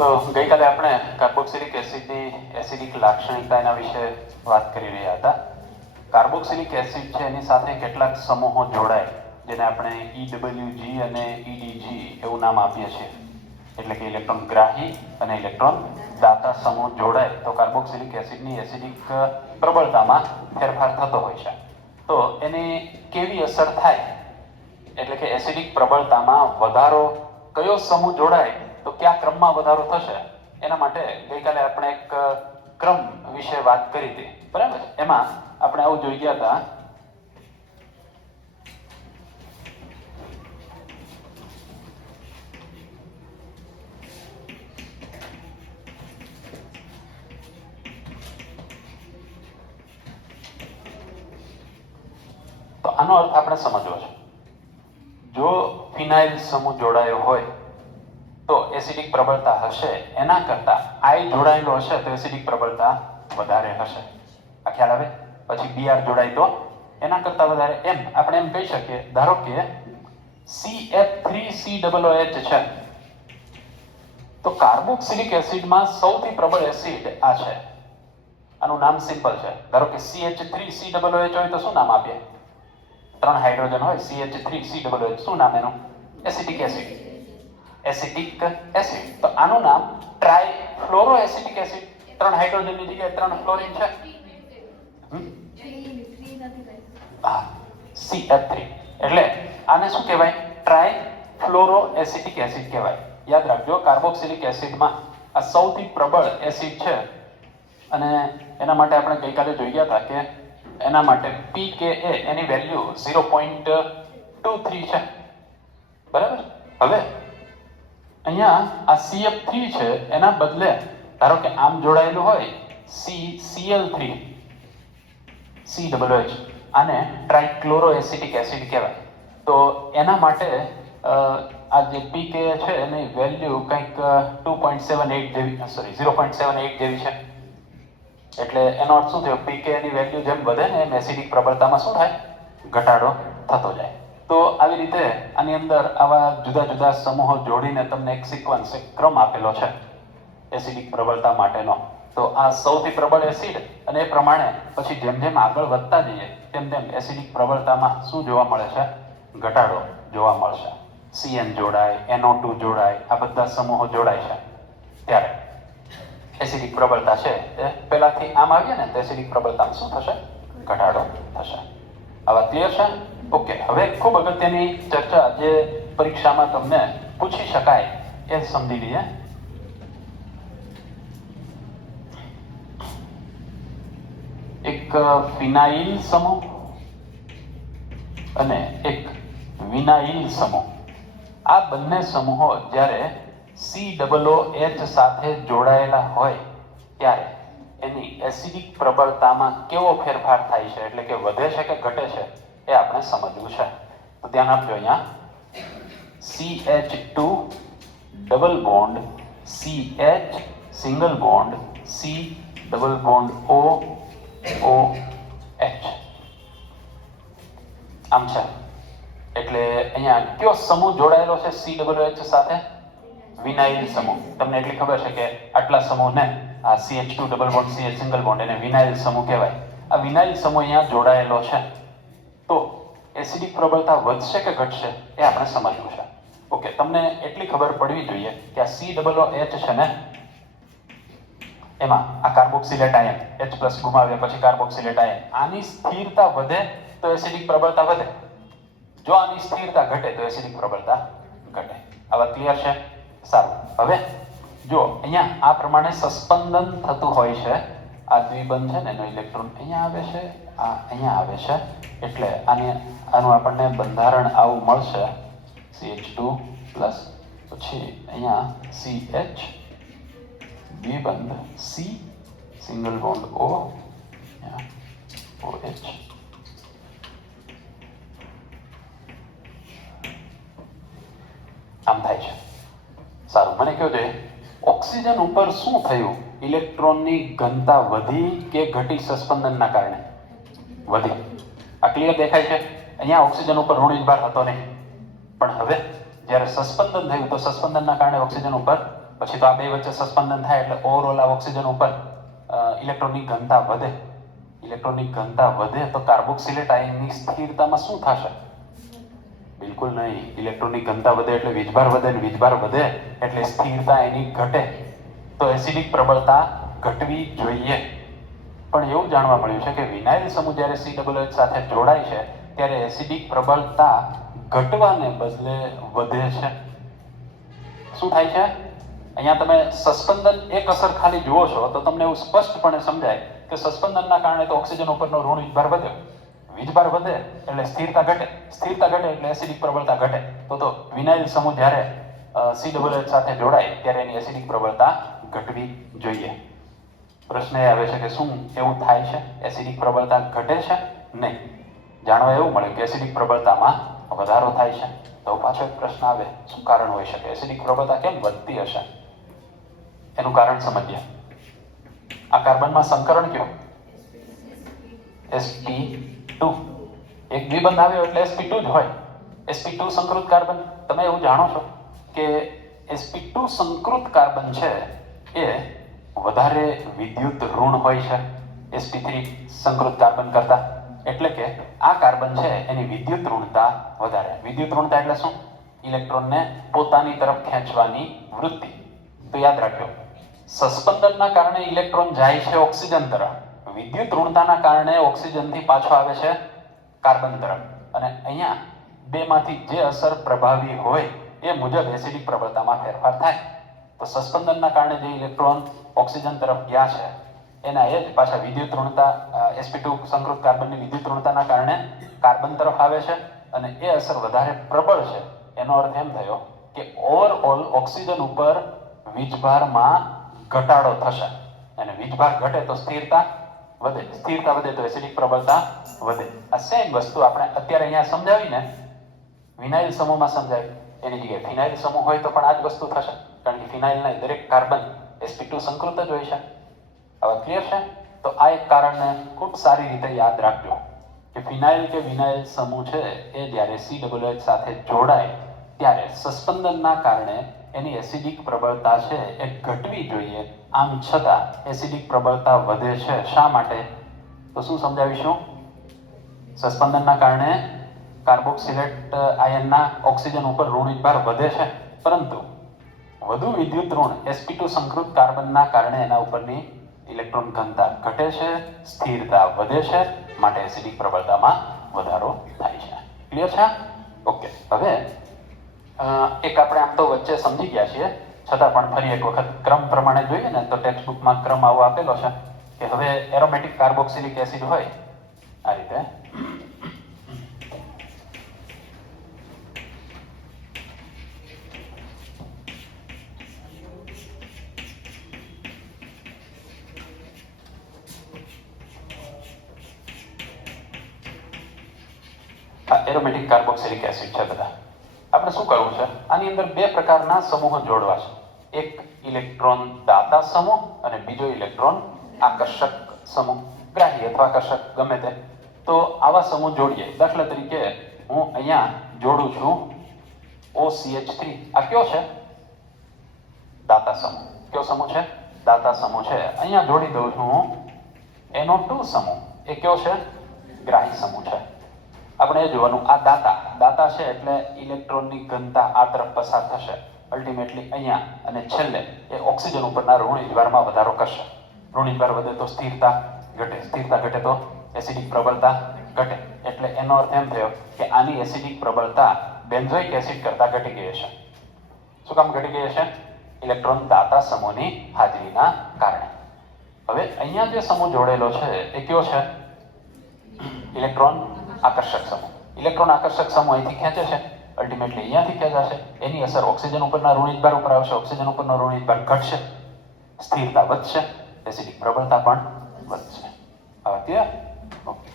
તો ગઈકાલે આપણે કાર્બોક્સિલિક એસિડની એસિડિક લાક્ષણિકતા એના વિશે વાત કરી રહ્યા હતા. કાર્બોક્સિલિક એસિડ છે એની સાથે કેટલાક સમૂહો જોડાય જેને આપણે EWG અને EDG એવું નામ આપીએ છીએ. એટલે કે ઇલેક્ટ્રોન ગ્રાહી અને ઇલેક્ટ્રોન દાતા સમૂહ જોડાય તો કાર્બોક્સિલિક એસિડની એસિડિક પ્રબળતામાં ફેરફાર થતો હોય છે. તો એની કેવી અસર થાય એટલે કે એસિડિક પ્રબળતામાં વધારો કયો સમૂહ જોડાય તો કયા ક્રમમાં વધારો થશે એના માટે ગઈકાલે આપણે એક ક્રમ વિશે વાત કરી હતી, બરાબર? એમાં આપણે આવું જોઈ ગયા હતા તો આનો અર્થ આપણે સમજવો છે. જો ફિનાઇલ સમૂહ જોડાયો હોય તો એસિડિક પ્રબળતા હશે, એના કરતા આઈ જોડાયેલો હશે તો એસિડિક પ્રબળતા વધારે હશે. આ ખ્યાલ આવે? પછી Br જોડાય તો એના કરતા વધારે. એમ આપણે એમ કહી શકીએ, ધારો કે CH3COOH છે તો કાર્બોક્સિલિક એસિડમાં સૌથી પ્રબળ એસિડ આ છે. આનું નામ સિમ્પલ છે. ધારો કે CH3COOH હોય તો શું નામ આપીએ? 3 હાઇડ્રોજન હોય, CH3COOH, શું નામ એનું? Acetic acid. Acetic acid. તો આનું નામ ટ્રાઇફ્લોરો એસિટિક એસિડ. 3 હાઇડ્રોજનની જગ્યાએ 3 ફ્લોરિન છે. હા, CH3. એટલે આને શું કહેવાય? ટ્રાઇફ્લોરો એસિટિક એસિડ કહેવાય. યાદ રાખજો, કાર્બોક્સિલિક એસિડમાં આ સૌથી પ્રબળ એસિડ છે અને એના માટે આપણે ગઈકાલે જોઈ ગયા હતા કે એના માટે pKa એની વેલ્યુ 0.23 છે, બરાબર? હવે અહીંયા આ CF3 છે એના બદલે ધારો કે આમ જોડાયેલું હોય CCl3 COOH, આને ટ્રાઇક્લોરો એસિટિક એસિડ કહેવાય. તો એના માટે આ જે pKa છે એની વેલ્યુ કંઈક 2.78 જેવી, સોરી 0.78 જેવી છે. એટલે એનો અર્થ શું થયો? pKa ની વેલ્યુ જેમ વધે ને એમ એસિડિક પ્રબળતામાં શું થાય? ઘટાડો થતો જાય. તો આવી રીતે આની અંદર આવા જુદા જુદા સમૂહો જોડીને તમને એક સિક્વન્સ, એક ક્રમ આપેલો છે એસિડિક પ્રબળતા માટેનો. તો આ સૌથી પ્રબળ એસિડ અને એ પ્રમાણે પછી જેમ જેમ આગળ વધતા જઈએ તેમ તેમ એસિડિક પ્રબળતામાં શું જોવા મળે છે? ઘટાડો જોવા મળશે. CN જોડાય, NO2 જોડાય, આ બધા સમૂહો જોડાય છે ત્યારે એસિડિક પ્રબળતા છે એ પહેલાથી આમ આવીએ ને તો એસિડિક પ્રબળતામાં શું થશે? ઘટાડો થશે. આ વાત ક્લિયર છે? ઓકે. હવે ખૂબ અગત્યની ચર્ચા જે પરીક્ષામાં તમને પૂછી શકાય એ સમજી લઈએ. એક ફિનાઇલ સમૂહ અને એક વિનાઇલ સમૂહ. આ બંને સમૂહો જ્યારે COOH સાથે જોડાયેલા હોય ત્યારે એની એસિડિક પ્રબળતામાં કેવો ફેરફાર થાય છે, એટલે કે વધે છે કે ઘટે છે, એ આપણે સમજવું છે. તો ધ્યાન આપજો. અહીંયા CH2 double bond CH single bond C double bond OOH આમ છે. એટલે અહીંયા કયો સમૂહ જોડાયેલો છે COOH સાથે? વિનાઇલ સમૂહ. તમને એટલી ખબર છે કે આટલા સમૂહને આ CH2 double bond CH single bond એને વિનાઇલ સમૂહ કહેવાય. આ વિનાઇલ સમૂહ અહીંયા જોડાયેલો છે તો એસિડિક પ્રબળતા વધશે કે ઘટશે એ આપણે સમજવું છે. ઓકે. તમને એટલી ખબર પડવી જોઈએ કે આ COOH છે ને એમાં આ કાર્બોક્સિલેટ આયન H+ ગુમાવ્યા પછી કાર્બોક્સિલેટ આયન, આની સ્થિરતા વધે તો એસિડિક પ્રબળતા વધે. જો આની સ્થિરતા ઘટે તો એસિડિક પ્રબળતા ઘટે. આ વાત ક્લિયર છે? સારું. હવે જો અહીંયા આ પ્રમાણે સસ્પંદન થતું હોય છે. આ દ્વિબંધ છે ને એનો ઇલેક્ટ્રોન અહીંયા આવે છે, આ અહીંયા આવે છે. એટલે આનું આપણને બંધારણ આવું મળશે CH2 પ્લસ, પછી અહીંયા CH, દ્વિબંધ C, single bond O, OH. આમ થાય છે. સારું. મને કહો છે ઓક્સિજન ઉપર શું થયું? ઇલેક્ટ્રોનની ઘનતા વધી કે ઘટી સસ્પંદનના કારણે? વધી. આ ક્લિયર દેખાય છે? અહીંયા ઓક્સિજન ઉપર ઋણભાર હતો નહીં, પણ હવે જ્યારે સસ્પંદન થયું તો સસ્પંદનના કારણે ઓક્સિજન ઉપર પછી તો આ બે વચ્ચે સસ્પેન્શન થાય એટલે ઓવરઓલ આ ઓક્સિજન ઉપર ઇલેક્ટ્રોનની ઘનતા વધે. ઇલેક્ટ્રોનની ઘનતા વધે તો કાર્બોક્સિલેટ આયનની સ્થિરતામાં શું થશે? બિલકુલ નહીં. ઇલેક્ટ્રોનની ઘનતા વધે એટલે વીજભાર વધે, ને વીજભાર વધે એટલે સ્થિરતા એની ઘટે. તો એસિડિક પ્રબળતા ઘટવી જોઈએ. પણ એવું જાણવા મળ્યું છે કે વિનાઇલ સમૂહ જ્યારે COOH સાથે જોડાય છે ત્યારે એસિડિક પ્રબળતા ઘટવાને બદલે વધે છે. શું થાય છે? અહીંયા તમે સસ્પેન્શન એક અસર ખાલી જુઓ છો તો તમને એવું સ્પષ્ટપણે સમજાય કે સસ્પેન્શનના કારણે તો ઓક્સિજન ઉપરનો ઋણ વીજભાર વધ્યો. વીજભાર વધે એટલે સ્થિરતા ઘટે. સ્થિરતા ઘટે એટલે એસિડિક પ્રબળતા ઘટે. તો વિનાઇલ સમૂહ જ્યારે COOH સાથે જોડાય ત્યારે એની એસિડિક પ્રબળતા ઘટવી જોઈએ. પ્રશ્ન એ આવે છે કે શું એવું થાય છે? એસિડિક પ્રબળતા ઘટે છે? નહીં. જાણવા એવું મળે કે એસિડિક પ્રબળતામાં વધારો થાય છે. તો પાછો એક પ્રશ્ન આવે, શું કારણ હોઈ શકે? એસિડિક પ્રબળતા કેમ વધતી હશે? એનું કારણ સમજીએ. આ કાર્બનમાં સંકરણ કયો? sp2. એક દ્વિબંધ આવ્યો એટલે sp2 જ હોય. sp2 સંકૃત કાર્બન. તમે એવું જાણો છો કે sp2 સંકૃત કાર્બન છે એ વધારે વિદ્યુત ઋણ હોય છે sp3 સંકૃત કાર્બન કરતા. એટલે કે આ કાર્બન છે એની વિદ્યુત ઋણતા વધારે. વિદ્યુત ઋણતા એટલે શું? ઇલેક્ટ્રોનને પોતાની તરફ ખેંચવાની વૃત્તિ. તો યાદ રાખજો, સસ્પેન્શનના કારણે ઇલેક્ટ્રોન જાય છે ઓક્સિજન તરફ. વિદ્યુત ઋણતાના કારણે ઓક્સિજનથી પાછો આવે છે કાર્બન તરફ. અને અહીંયા બેમાંથી જે અસર પ્રભાવી હોય એ મુજબ એસિડિક પ્રબળતામાં ફેરફાર થાય. તો સસ્પેન્શનના કારણે જે ઇલેક્ટ્રોન ઓક્સિજન તરફ ગયા છે એના એ જ પાછા વિદ્યુત ઋણતા sp2 સંકૃત કાર્બનની વિદ્યુત ઋણતાના કારણે કાર્બન તરફ આવે છે અને એ અસર વધારે પ્રબળ છે. એનો અર્થ એમ થયો કે ઓવરઓલ ઓક્સિજન ઉપર વીજભારમાં ઘટાડો થશે અને વીજભાર ઘટે તો સ્થિરતા વધે. સ્થિરતા વધે તો એસિડિક પ્રબળતા વધે. આ સેમ વસ્તુ આપણે અત્યારે અહીંયા સમજાવીને વિનાઇલ સમૂહમાં સમજાવી. એની જગ્યાએ ફિનાઇલ સમૂહ હોય તો પણ આ જ વસ્તુ થશે, કારણ કે ફિનાઇલના દરેક કાર્બન sp2 સંકૃત જ હોય છે. હવે ક્લિયર છે? તો આ એક કારણને ખૂબ સારી રીતે યાદ રાખજો કે ફિનાઇલ કે વિનાઇલ સમૂહ છે એ જ્યારે COOH સાથે જોડાય ત્યારે સસ્પેન્શનના કારણે એની એસિડિક પ્રબળતા છે એ ઘટવી જોઈએ. આમ છતાં એસિડિક પ્રબળતા વધે છે. શા માટે? તો શું સમજાવીશું? સસ્પેન્શનના કારણે કાર્બોક્સિલેટ આયનના ઓક્સિજન ઉપર ઋણ વીજભાર વધે છે, પરંતુ વધુ વિદ્યુત ઋણ sp2 સંકૃત કાર્બનના કારણે એના ઉપરની ઇલેક્ટ્રોન ઘનતા ઘટે છે, સ્થિરતા વધે છે, માટે એસિડિક પ્રબળતામાં વધારો થાય છે. ક્લિયર છે? ઓકે. હવે એક આપણે આમ તો વચ્ચે સમજી ગયા છીએ, છતાં પણ ફરી એક વખત ક્રમ પ્રમાણે જોઈએ ને તો ટેક્સ્ટ બુકમાં ક્રમ આવો આપેલો છે કે હવે એરોમેટિક કાર્બોક્સિલિક એસિડ હોય આ રીતે. એરોમેટિક કાર્બોક્સિલિક એસિડ છે બધા. આપણે શું કરવું છે? આની અંદર બે પ્રકારના સમૂહો જોડવા છે. એક ઇલેક્ટ્રોન દાતા સમૂહ અને બીજો ઇલેક્ટ્રોન આકર્ષક સમૂહ, ગ્રાહી અથવા આકર્ષક ગમે તે. તો આવા સમૂહ જોડીએ. દાખલા તરીકે હું અહીંયા જોડું છું OCH3. આ કયો છે? દાતા સમૂહ. કયો સમૂહ છે? દાતા સમૂહ છે. અહીંયા જોડી દઉં છું હું NO2 સમૂહ. એ કયો છે? ગ્રાહી સમૂહ છે. આપણે એ જોવાનું, આ દાતા છે એટલે ઇલેક્ટ્રોનની ઘનતા આ તરફ પસાર થશે અલ્ટિમેટલી અહીંયા, અને છેલ્લે એ ઓક્સિજન ઉપરના ઋણ વીજભારમાં વધારો કરશે. ઋણ વીજભાર વધે તો સ્થિરતા ઘટે, સ્થિરતા ઘટે તો એસિડિક પ્રબળતા ઘટે. એટલે એનો અર્થ એમ થયો કે આની એસિડિક પ્રબળતા બેન્ઝોઇક એસિડ કરતા ઘટી ગઈ હશે. શું કામ ઘટી ગઈ હશે? ઇલેક્ટ્રોન દાતા સમૂહની હાજરીના કારણે. હવે અહીંયા જે સમૂહ જોડેલો છે એ કયો છે? ઇલેક્ટ્રોન આકર્ષક સમૂહ. ઇલેક્ટ્રોન આકર્ષક સમૂહ અહીંથી ખેંચે છે, અલ્ટિમેટલી અહીંયાથી ખેંચાશે. એની અસર ઓક્સિજન ઉપરના ઋણ વીજભાર ઉપર આવશે. ઓક્સિજન ઉપરનો ઋણ વીજભાર ઘટશે, સ્થિરતા વધશે, એસિડિક પ્રબળતા પણ વધશે. હવે clear? Okay.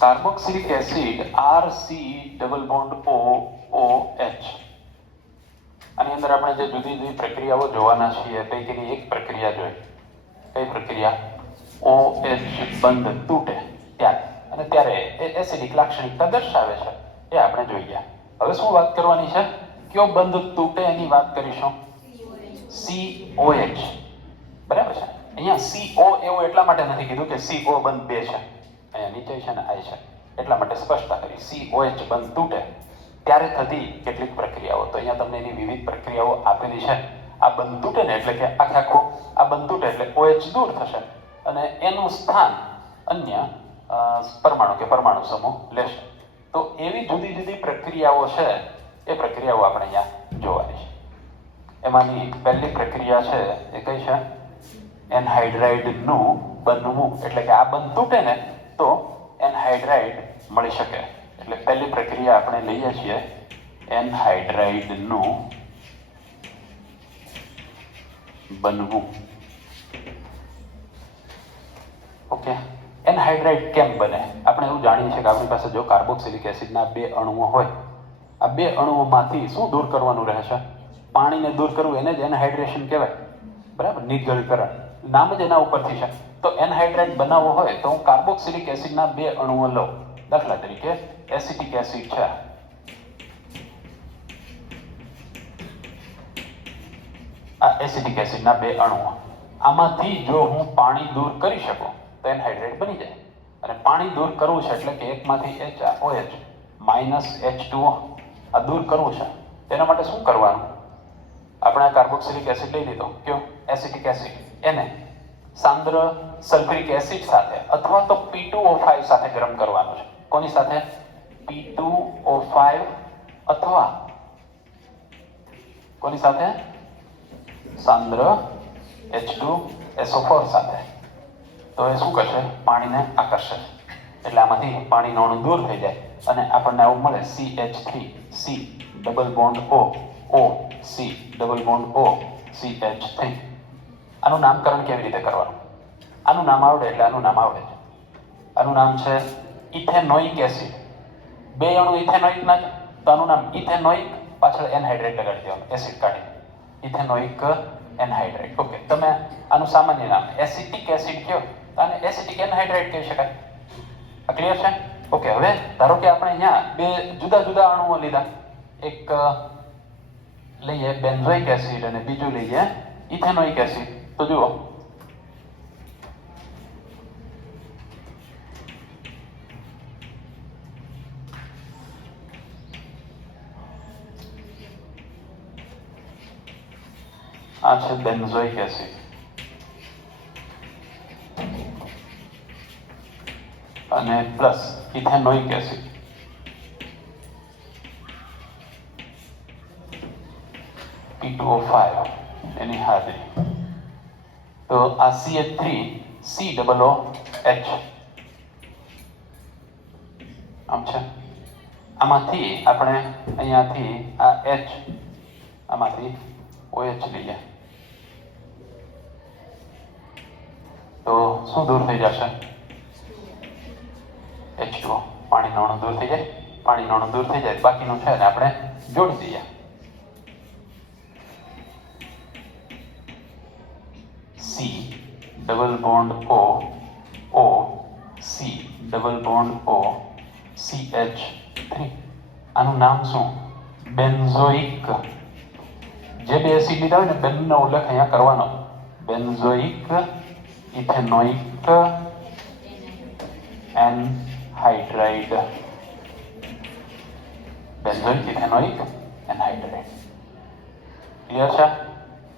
Carboxylic acid RC double bond OOH. આની અંદર આપણે જે જુદી જુદી પ્રક્રિયાઓ જોવાના છીએ પૈકીની એક પ્રક્રિયા જોઈ. કઈ પ્રક્રિયા? OH બંધ તૂટે ત્યારે, અને ત્યારે એ એસિડિક લાક્ષણિકતા દર્શાવે છે એ આપણે જોઈ ગયા. હવે શું વાત કરવાની છે? કયો બંધ તૂટે એની વાત કરીશું. COH. બરાબર છે. અહીંયા CO એવું એટલા માટે નથી કીધું કે CO બંધ બે છે, અહીંયા નીચે છે ને I છે, એટલા માટે સ્પષ્ટતા કરી. COH બંધ તૂટે ત્યારે થતી કેટલીક પ્રક્રિયાઓ, તો અહીંયા તમને એની વિવિધ પ્રક્રિયાઓ આપેલી છે. આ બંધ તૂટે ને એટલે કે આખું આ બંધ તૂટે એટલે OH દૂર થશે અને એનું સ્થાન અન્ય પરમાણુ કે પરમાણુ સમૂહ લેશે. તો એવી જુદી જુદી પ્રક્રિયાઓ છે, એ પ્રક્રિયાઓ આપણે અહીંયા જોવાની છે. એમાંની પહેલી પ્રક્રિયા છે એ કઈ છે? એનહાઇડ્રાઇડનું બનવું, એટલે કે આ બંધ તૂટે ને તો એનહાઇડ્રાઇડ મળી શકે. એટલે પહેલી પ્રક્રિયા આપણે લઈએ છીએ એનહાઇડ્રાઇડનું બનવું. ઓકે, એનહાઇડ્રાઇડ કેમ બને? આપણે એવું જાણીએ છીએ કે આપણી પાસે જો કાર્બોક્સિલિક એસિડના બે અણુઓ હોય, આ બે અણુઓમાંથી શું દૂર કરવાનું રહે છે? પાણીને દૂર કરવું, એને જ એનહાઇડ્રેશન કહેવાય. બરાબર, નિર્જલીકરણ નામ જ એના ઉપરથી છે. તો એનહાઇડ્રાઇડ બનાવવો હોય તો હું કાર્બોક્સિલિક એસિડના બે અણુઓ લઉં. દાખલા તરીકે એસિટિક એસિડ છે, આ એસિટિક એસિડના બે અણુઓ, આમાંથી જો હું પાણી દૂર કરી શકું તો એનહાઇડ્રેટ બની જાય. અને પાણી દૂર કરવું છે એટલે કે એકમાંથી OH માઇનસ H2O આ દૂર કરવું છે. તેના માટે શું કરવાનું? આપણે કાર્બોક્સિલિક એસિડ લઈ લીધો, કયો? Acetic acid. એને સાંદ્ર સલ્ફ્યુરિક એસિડ સાથે અથવા તો P2O5 સાથે ગરમ કરવાનું છે. કોની સાથે? P2O5 અથવા કોની સાથે? સાંદ્ર H2SO4 સાથે. તો એ શું કરશે? પાણીને આકર્ષશે. એટલે આમાંથી પાણીનું અણુ દૂર થઈ જાય અને આપણને આવું મળે CH3, C double bond O C double bond O CH3. આનું નામકરણ કેવી રીતે કરવાનું? આનું નામ આવડે એટલે આનું નામ આવડે છે. આનું નામ છે ઇથેનોઇક એસિડ. બે અણુ ઇથેનોઇક ના છે તો આનું નામ ઇથેનોઇક, પાછળ એનહાઇડ્રેટ લગાડી દેવાનું, એસિડ કાઢીને ઇથેનોઇક એનહાઇડ્રેટ. ઓકે, તમે આનું સામાન્ય નામ એસિટિક એસિડ કહો તો આને એસિટિક એનહાઇડ્રેટ કહી શકાય. આ ક્લિયર છે? ઓકે, હવે ધારો કે આપણે અહીંયા બે જુદા જુદા અણુઓ લીધા, એક લઈએ બેન્ઝોઇક એસિડ અને બીજું લઈએ ઇથેનોઇક એસિડ. તો જુઓ, આ છે બેન્ઝોઇક એસિડ અને પ્લસ ઇથેનોઇક એસિડ. P2O5 એની હાજરી. તો આ CH3COOH આમ છે. આમાંથી આપણે અહીંયાથી આ H, આમાંથી OH લઈએ તો શું દૂર થઈ જશે? H2O. પાણીનો અણુ દૂર થઈ જાય. પાણીનો અણુ દૂર થઈ જાય, બાકીનું છે ને આપણે જોડી દઈએ. C double bond O C double bond O CH3. આનું નામ શું? બેન્ઝોઇક. જે બે એસિડ લીધા હોય ને બેનનો ઉલ્લેખ અહીંયા કરવાનો. Benzoic ethanoic anhydride. Benzoic ethanoic anhydride. Clear છે?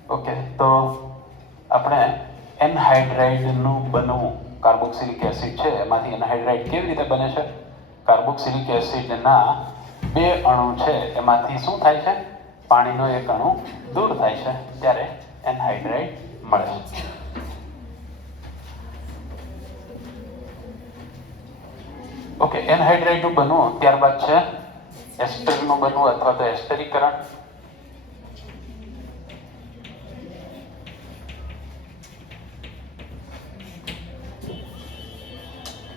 ઓકે, તો આપણે એનહાઇડ્રાઇડનું બનવું, કાર્બોક્સિલિક એસિડ છે એમાંથી એનહાઇડ્રાઇડ કેવી રીતે બને છે? કાર્બોક્સિલિક એસિડના બે અણુ છે એમાંથી શું થાય છે? પાણીનો એક અણુ દૂર થાય છે ત્યારે એનહાઇડ્રાઇડ મળે છે. ઓકે, એનહાઇડ્રાઇડનું બનવું. ત્યારબાદ છે એસ્ટરનું બનવું અથવા તો એસ્ટરીકરણ.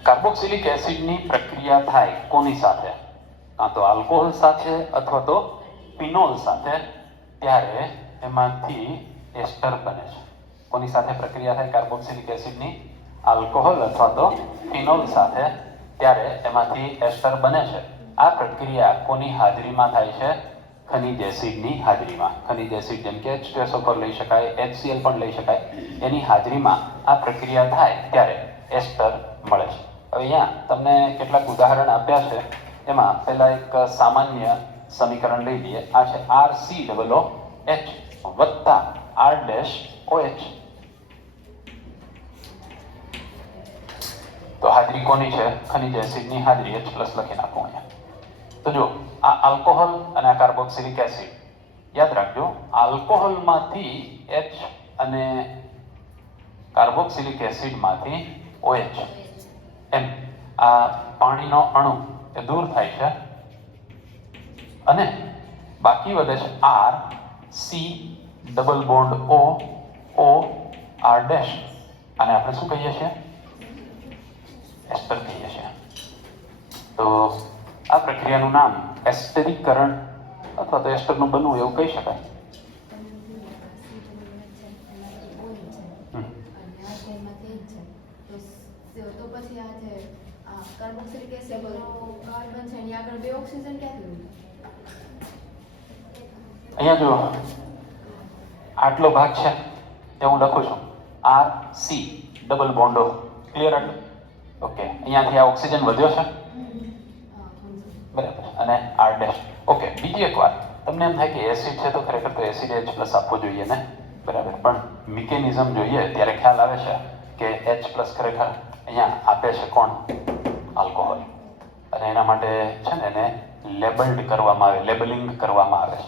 કાર્બોક્સિલિક એસિડની પ્રક્રિયા થાય કોની સાથે? કાં તો આલ્કોહોલ સાથે અથવા તો ફિનોલ સાથે, ત્યારે એમાંથી એસ્ટર બને છે. કોની સાથે પ્રક્રિયા થાય કાર્બોક્સિલિક એસિડની? આલ્કોહોલ અથવા તો ફિનોલ સાથે, ત્યારે એમાંથી એસ્ટર બને છે આ પ્રક્રિયા કોની હાજરીમાં થાય છે? ખનિજ એસિડની હાજરીમાં. ખનિજ એસિડ જેમ કે H2SO4 લઈ શકાય, HCl પણ લઈ શકાય, એની હાજરીમાં આ પ્રક્રિયા થાય ત્યારે એસ્ટર મળે છે. હવે અહીંયા તમને કેટલાક ઉદાહરણ આપ્યા છે. એમાં પહેલા એક સામાન્ય સમીકરણ લઈ લઈએ. આ છે RCOOH વત્તા R-OH. તો હાજરી કોની છે? ખનિજ એસિડની હાજરી. H+ લખી નાખું અહીંયા. તો જો આ આલ્કોહોલ અને આ કાર્બોક્સિલિક એસિડ, યાદ રાખજો, આલ્કોહોલમાંથી H અને કાર્બોક્સિલિક એસિડમાંથી OH, એમ આ પાણીનો અણુ એ દૂર થાય છે અને બાકી વધે છે R, C, double bond O, O, R'. આને આપણે શું કહીએ છીએ? એસ્ટર કહીએ છીએ. તો આ પ્રક્રિયાનું નામ એસ્ટરીકરણ અથવા તો એસ્ટરનું બનવું એવું કહી શકાય. તો પછી આ જે કાર્બોક્સિલિક એસિડ કાર્બન છે એની આગળ બે ઓક્સિજન ક્યાંથી મળે? અહીંયા જો આટલો ભાગ છે એ હું લખું છું RC double bond O. Clear? આટલું ઓકે. અહીંયાથી આ ઓક્સિજન વધ્યો છે બરાબર, અને R'. ઓકે. બીજી એક વાત, તમને એમ થાય કે એસિડ છે તો ખરેખર તો એસિડ H+ આપવો જોઈએ ને, બરાબર, પણ મિકેનિઝમ જોઈએ ત્યારે ખ્યાલ આવે છે કે H+ ખરેખર અહીંયા આપે છે કોણ? આલ્કોહોલ. અને એના માટે છે ને એને લેબલ્ડ કરવામાં આવે, લેબલિંગ કરવામાં આવે છે.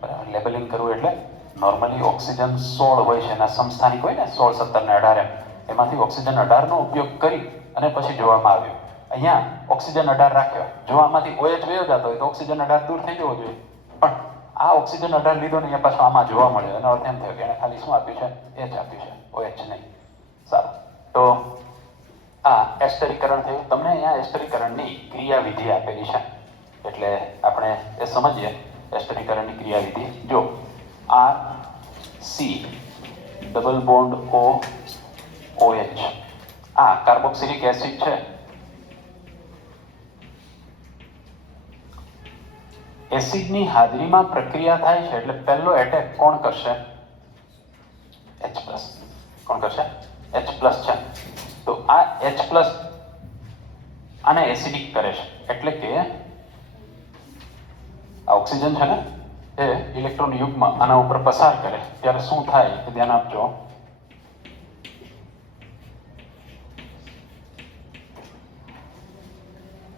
બરાબર, લેબલિંગ કરવું એટલે નોર્મલી ઓક્સિજન 16 હોય છે, એના સમસ્થાનિક હોય ને 16, 17 ને 18 એમાંથી ઓક્સિજન 18 નો ઉપયોગ કરી અને પછી જોવામાં આવ્યું. અહીંયા ઓક્સિજન 18 રાખ્યો, જો આમાંથી OH વયો જતો હોય તો ઓક્સિજન 18 દૂર થઈ જવો જોઈએ, પણ આ ઓક્સિજન 18 લીધો ને એ પાછો આમાં જોવા મળ્યો. એનો અર્થ એમ થયો કે એને ખાલી શું આપ્યું છે? H આપ્યું છે, OH નહીં. સારું, તો આ એસ્ટરીકરણ થયું. તમને અહીંયા એસ્ટરીકરણની ક્રિયાવિધિ આપેલી છે એટલે આપણે એ સમજીએ એસ્ટરીકરણની ક્રિયાવિધિ. જો RC double bond O, OH, આ કાર્બોક્સિલિક એસિડ છે. એસિડની હાજરીમાં પ્રક્રિયા થાય છે એટલે પહેલો એટેક કોણ કરશે? H+. કોણ કરશે? H+ છે. તો આ H+ આને એસિડિક કરે છે એટલે કે આ ઓક્સિજન છે ને એ ઇલેક્ટ્રોન યુગ્મ આના ઉપર પસાર કરે ત્યારે શું થાય એ ધ્યાન આપજો.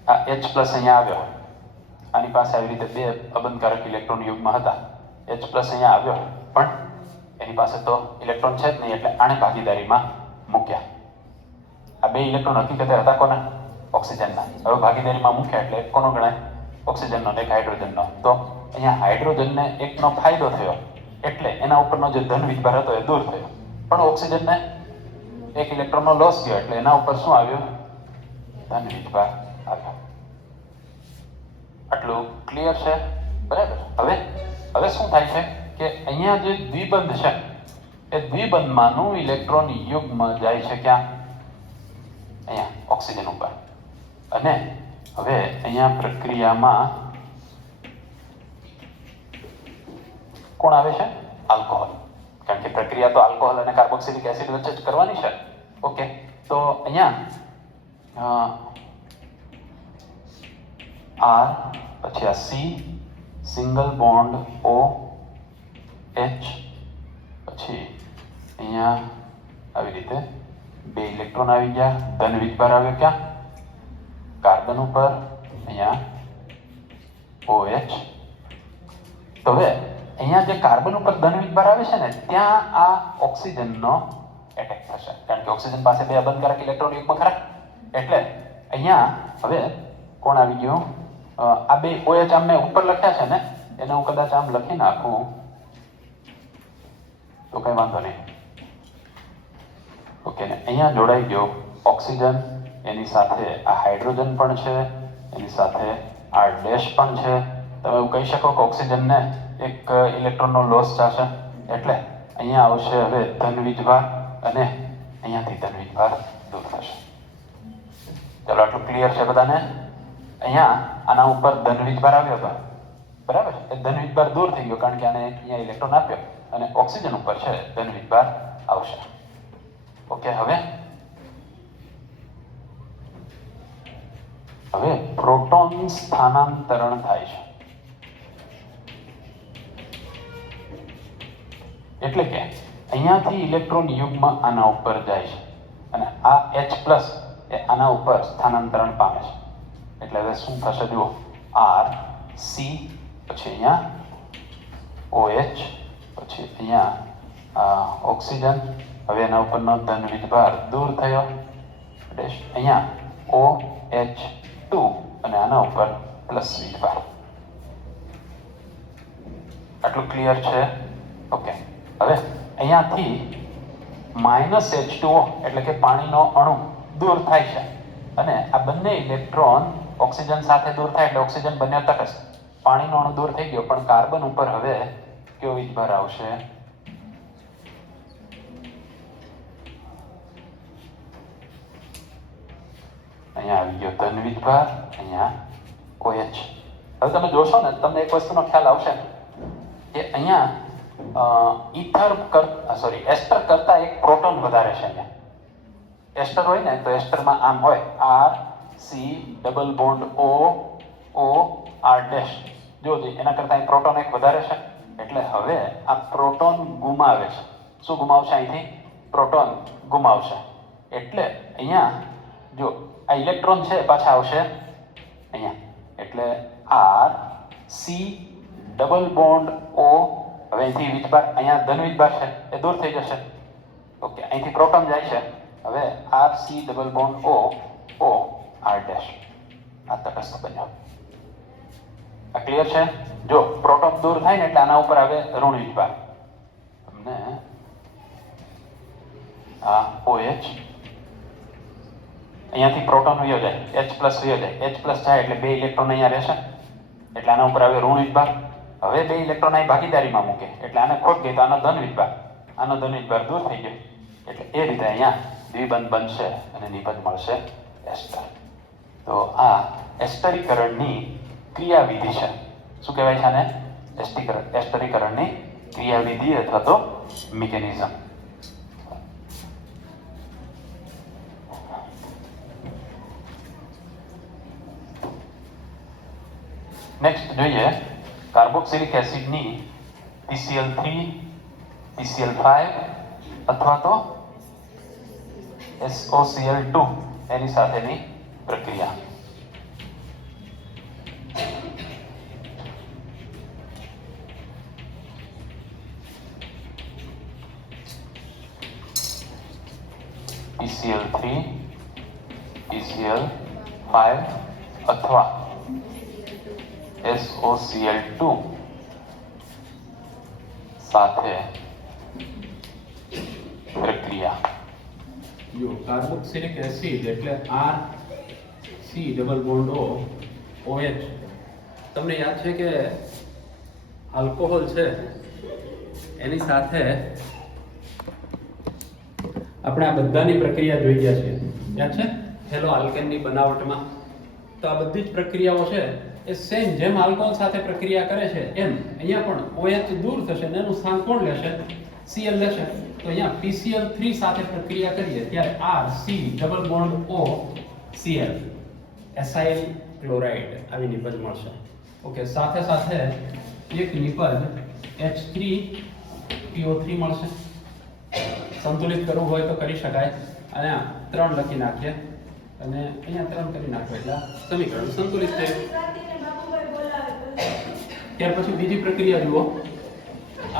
આ H+ અહીંયા આવ્યો, આની પાસે આવી રીતે બે અબંધકારક ઇલેક્ટ્રોન યુગ્મ હતા. H+ અહીંયા આવ્યો પણ એની પાસે તો ઇલેક્ટ્રોન છે જ નહીં એટલે આને ભાગીદારીમાં મૂક્યા. આ બે ઇલેક્ટ્રોન હકીકતે હતા કોના? ઓક્સિજનના. હવે ભાગીદારીમાં મૂક્યા એટલે કોનો ગણાય? ઓક્સિજનનો ને એક હાઇડ્રોજનનો. તો અહીંયા હાઇડ્રોજનને એકનો ફાયદો થયો એટલે એના ઉપરનો જે ધન વીજભાર હતો એ દૂર થયો, પણ ઓક્સિજનને એક ઇલેક્ટ્રોનનો લોસ થયો એટલે એના ઉપર શું આવ્યું? ધન વીજભાર આવ્યો. આટલું ક્લિયર છે? બરાબર. હવે શું થાય છે કે અહીંયા જે દ્વિબંધ છે એ દ્વિબંધમાંનું ઇલેક્ટ્રોન યુગ્મ જાય છે ક્યાં? અહીંયા ઓક્સિજન ઉપર. અને હવે અહીંયા પ્રક્રિયામાં કોણ આવે છે? આલ્કોહોલ. કારણ કે પ્રક્રિયા તો આલ્કોહોલ અને કાર્બોક્સિલિક એસિડ વચ્ચે જ કરવાની છે. ઓકે, તો અહીંયા R, પછી આ C, single bond O, H, પછી અહીંયા આવી રીતે બે ઇલેક્ટ્રોન આવી ગયા, ધન વીજભાર આવ્યો ક્યાં? કાર્બન ઉપર, અહીંયા OH. તો હવે અહીંયા જે કાર્બન ઉપર ધન વીજભાર આવે છે ને ત્યાં આ ઓક્સિજનનો એટેક થશે, કારણ કે ઓક્સિજન પાસે બે અબંધકારક ઇલેક્ટ્રોન યુગ્મ ખરા. એટલે અહીંયા હવે કોણ આવી ગયું? આ બે OH આમ મેં ઉપર લખ્યા છે ને એને હું કદાચ આમ લખી નાખું તો કઈ વાંધો નહીં. ઓકે, ને અહીંયા જોડાઈ ગયો ઓક્સિજન, એની સાથે આ હાઇડ્રોજન પણ છે, એની સાથે R' પણ છે. તમે એવું કહી શકો કે ઓક્સિજનને એક ઇલેક્ટ્રોનનો લોસ થશે એટલે અહીંયા આવશે હવે ધન વીજભાર અને અહીંયાથી ધન વીજભાર દૂર થશે. ચલો, આટલું ક્લિયર છે બધાને? અહીંયા આના ઉપર ધન વીજભાર આવ્યો હતો, બરાબર. એ ધન વીજભાર દૂર થઈ ગયો કારણ કે આને અહીંયા ઇલેક્ટ્રોન આપ્યો, અને ઓક્સિજન ઉપર છે ધન વીજભાર આવશે. ઓકે, હવે પ્રોટોન સ્થાનાંતરણ થાય છે. એટલે કે અહીંયાથી ઇલેક્ટ્રોન યુગ્મ આના ઉપર જાય છે અને આ H+ એ આના ઉપર સ્થાનાંતરણ પામે છે. એટલે હવે શું થશે જુઓ, R C પછી અહીંયા OH પછી અહીંયા ઓક્સિજન. હવે એના ઉપરનો ધન વીજભાર દૂર થયો, અહીંયા OH2 અને આના ઉપર પ્લસ વીજભાર. આટલું ક્લિયર છે? ઓકે, હવે અહીંયાથી -H2O એટલે કે પાણીનો અણુ દૂર થાય છે અને આ બંને ઇલેક્ટ્રોન ઓક્સિજન સાથે દૂર થાય એટલે ઓક્સિજન બન્યો તટસ્થ. પાણીનો અણુ દૂર થઈ ગયો, પણ કાર્બન ઉપર હવે કયો વીજભાર આવશે? અહીંયા આવી ગયો ધન વીજભાર, અહીંયા OH. હવે તમે જોશો ને, તમને એક વસ્તુનો ખ્યાલ આવશે કે અહીંયા એસ્ટર કરતા એક પ્રોટોન વધારે છે. અહીંયા એસ્ટર હોય ને તો એસ્ટરમાં આમ હોય R C double bond O O R dash. જોજો, એના કરતા અહીં પ્રોટોન એક વધારે છે. એટલે હવે આ પ્રોટોન ગુમાવે છે. શું ગુમાવશે? અહીંથી પ્રોટોન ગુમાવશે. એટલે અહીંયા જો આ ઇલેક્ટ્રોન છે પાછા આવશે અહીંયા. એટલે R C double bond O. હવે અહીંથી વીજભાર, અહીંયા ધન વીજભાર છે એ દૂર થઈ જશે. ઓકે, અહીંથી પ્રોટોન જાય છે. હવે R C double bond O O R dash. આ તટસ્થ બન્યો. આ ક્લિયર છે? જો પ્રોટોન દૂર થાય ને એટલે આના ઉપર આવે ઋણ વીજભાર. તમને આ OH, અહીંયાથી પ્રોટોન વયો જાય, H+ વયો જાય. H+ જાય એટલે બે ઇલેક્ટ્રોન અહીંયા રહેશે એટલે આના ઉપર આવે ઋણ વીજભાર. હવે બે ઇલેક્ટ્રોન અહીં ભાગીદારીમાં મૂકે એટલે આને ખોટ ગઈ તો આનો ધન વીજભાર. આનો ધન વીજભાર દૂર થઈ ગયો એટલે એ રીતે અહીંયા દ્વિબંધ બનશે અને નિબંધ મળશે એસ્ટર. તો આ એસ્ટરીકરણની ક્રિયાવિધિ છે. શું કહેવાય છે આને? એસ્ટરીકરણની ક્રિયાવિધિ અથવા તો મિકેનિઝમ. નેક્સ્ટ જોઈએ કાર્બોક્સિલિક એસિડની PCl3 PCl5 અથવા તો SOCl2 એની સાથેની પ્રક્રિયા. PCl3 PCl5 અથવા SOCl2 સાથે પ્રક્રિયા. જો કાર્બોક્સિલિક એસિડ એટલે RC ડબલ બોન્ડ OH. તમને યાદ છે કે આલ્કોહોલ છે એની સાથે આપણે આ બધાની પ્રક્રિયા જોઈ ગયા છે. યાદ છે? હેલો આલ્કેનની બનાવટમાં તો આ બધી જ પ્રક્રિયાઓ છે એ સેમ જેમ આલ્કોહોલ સાથે પ્રક્રિયા કરે છે એમ અહીંયા પણ OH દૂર થશે અને એનું સ્થાન કોણ લેશે? Cl લેશે. તો અહીંયા PCl3 સાથે પ્રક્રિયા કરીએ ત્યારે RC double bond O Cl acyl chloride આવી નિપજ મળશે. ઓકે, સાથે સાથે એક નિપજ H3PO3 મળશે. સંતુલિત કરવું હોય તો કરી શકાય. અને 3 લખી નાખીએ અને અહીંયા 3 કરી નાખો એટલે સમીકરણ સંતુલિત થયું. ત્યાર પછી બીજી પ્રક્રિયા જુઓ.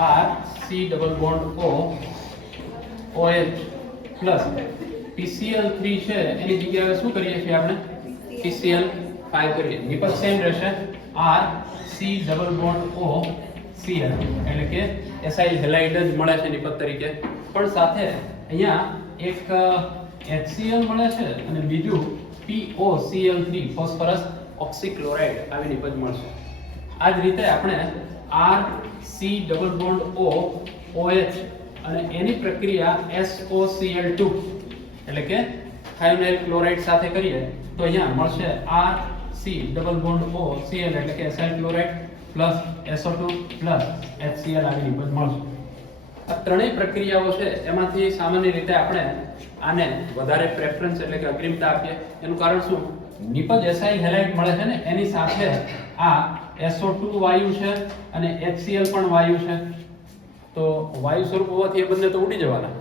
RC double bond OH plus PCl3 છે એની જગ્યાએ શું કરીએ છીએ આપણે? PCl5 કરીએ. નિપજ સેમ રહેશે. RC double bond O Cl એટલે કે એસાઇલ હેલાઇડ જ મળે છે નિપજ તરીકે. પણ સાથે અહીંયા એક HCl મળે છે અને બીજું POCl3 ફોસ્ફરસ ઓક્સીક્લોરાઇડ આવી નિપજ મળશે. આ જ રીતે આપણે RC ડબલ બોન્ડ OH અને એની પ્રક્રિયા SOCl2 એટલે કે થાયોનાઇલ ક્લોરાઇડ સાથે કરીએ તો અહીંયા મળશે RC C double bond O Cl એટલે કે acyl chloride plus SO2 plus HCl આવી નિપજ મળશે. આ ત્રણેય પ્રક્રિયાઓ છે એમાંથી સામાન્ય રીતે આપણે આને વધારે પ્રેફરન્સ એટલે કે અગ્રિમતા આપીએ. એનું કારણ શું? નિપજ એસાઇલ હેલાઇડ મળે છે ને એની સાથે આ SO2 વાયુ છે અને HCl પણ વાયુ છે. તો વાયુ સ્વરૂપ હોવાથી એ બંને તો ઉડી જવાના.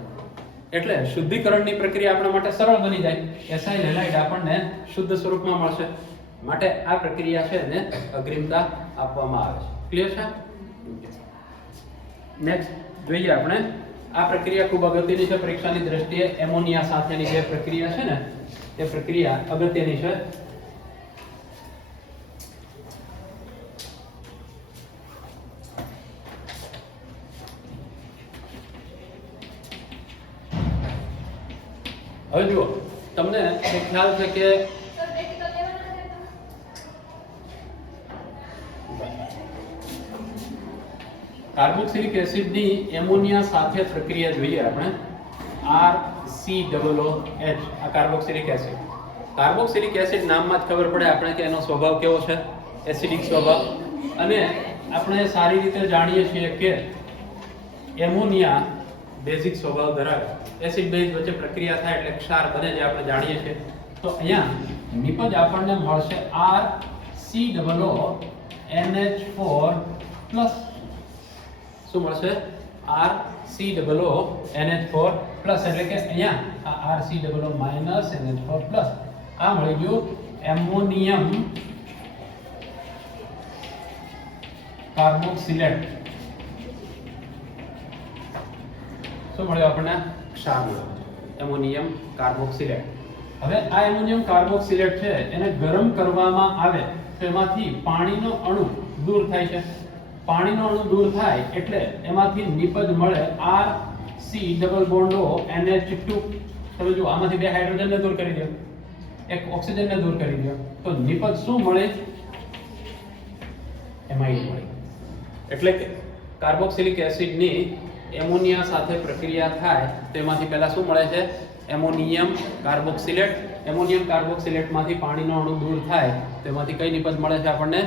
એટલે શુદ્ધિકરણની પ્રક્રિયા આપણા માટે સરળ બની જાય. એસાઇલ હેલાઇડ આપણને શુદ્ધ સ્વરૂપમાં મળશે. માટે આ પ્રક્રિયા છે ને અગ્રિમતા આપવામાં આવે છે. ક્લિયર છે? નેક્સ્ટ જોઈએ આપણે આ પ્રક્રિયા ખૂબ અગત્યની છે પરીક્ષાની દ્રષ્ટિએ. એમોનિયા સાથેની જે પ્રક્રિયા છે ને એ પ્રક્રિયા અગત્યની છે. હવે જુઓ, તમને એક ખ્યાલ છે કે કાર્બોક્સિલિક એસિડની એમોનિયા સાથે પ્રક્રિયા જોઈએ આપણે. RCOOH આ કાર્બોક્સિલિક એસિડ. કાર્બોક્સિલિક એસિડ નામમાં જ ખબર પડે આપણે કે એનો સ્વભાવ કેવો છે, એસિડિક સ્વભાવ. અને આપણે સારી રીતે જાણીએ છીએ કે એમોનિયા બેઝિક સ્વભાવ ધરાવે. એસિડ બેઝ વચ્ચે પ્રક્રિયા થાય એટલે ક્ષાર બને જે આપણે જાણીએ છીએ. તો અહીંયા નિપજ આપણને મળશે RCOONH4 પ્લસ. શું મળશે? RCOONH4 પ્લસ એટલે કે અહીંયા આ RCOO માઈનસ NH4 પ્લસ. આ મળી ગયું એમોનિયમ કાર્બોક્સિલેટ. શું મળ્યું આપણને? ક્ષાર મળ્યો, એમોનિયમ કાર્બોક્સિલેટ. હવે આ એમોનિયમ કાર્બોક્સિલેટ છે એને ગરમ કરવામાં આવે તો એમાંથી પાણીનો અણુ દૂર થાય છે. પાણીનો અણુ દૂર થાય એટલે એમાંથી નિપજ મળે RC double bond O NH2. તમે જો આમાંથી બે હાઇડ્રોજનને દૂર કરી દો, એક ઓક્સિજનને દૂર કરી દો, તો નિપજ શું મળે? એમાઇડ મળે. એટલે કે કાર્બોક્સિલિક એસિડની એમોનિયા સાથે પ્રક્રિયા થાય તો એમાંથી પહેલા શું મળે છે? Ammonium carboxylate. એમોનિયમ કાર્બોક્સિલેટમાંથી પાણીનો અણુ દૂર થાય તો એમાંથી કઈ નિપજ મળે છે આપણને?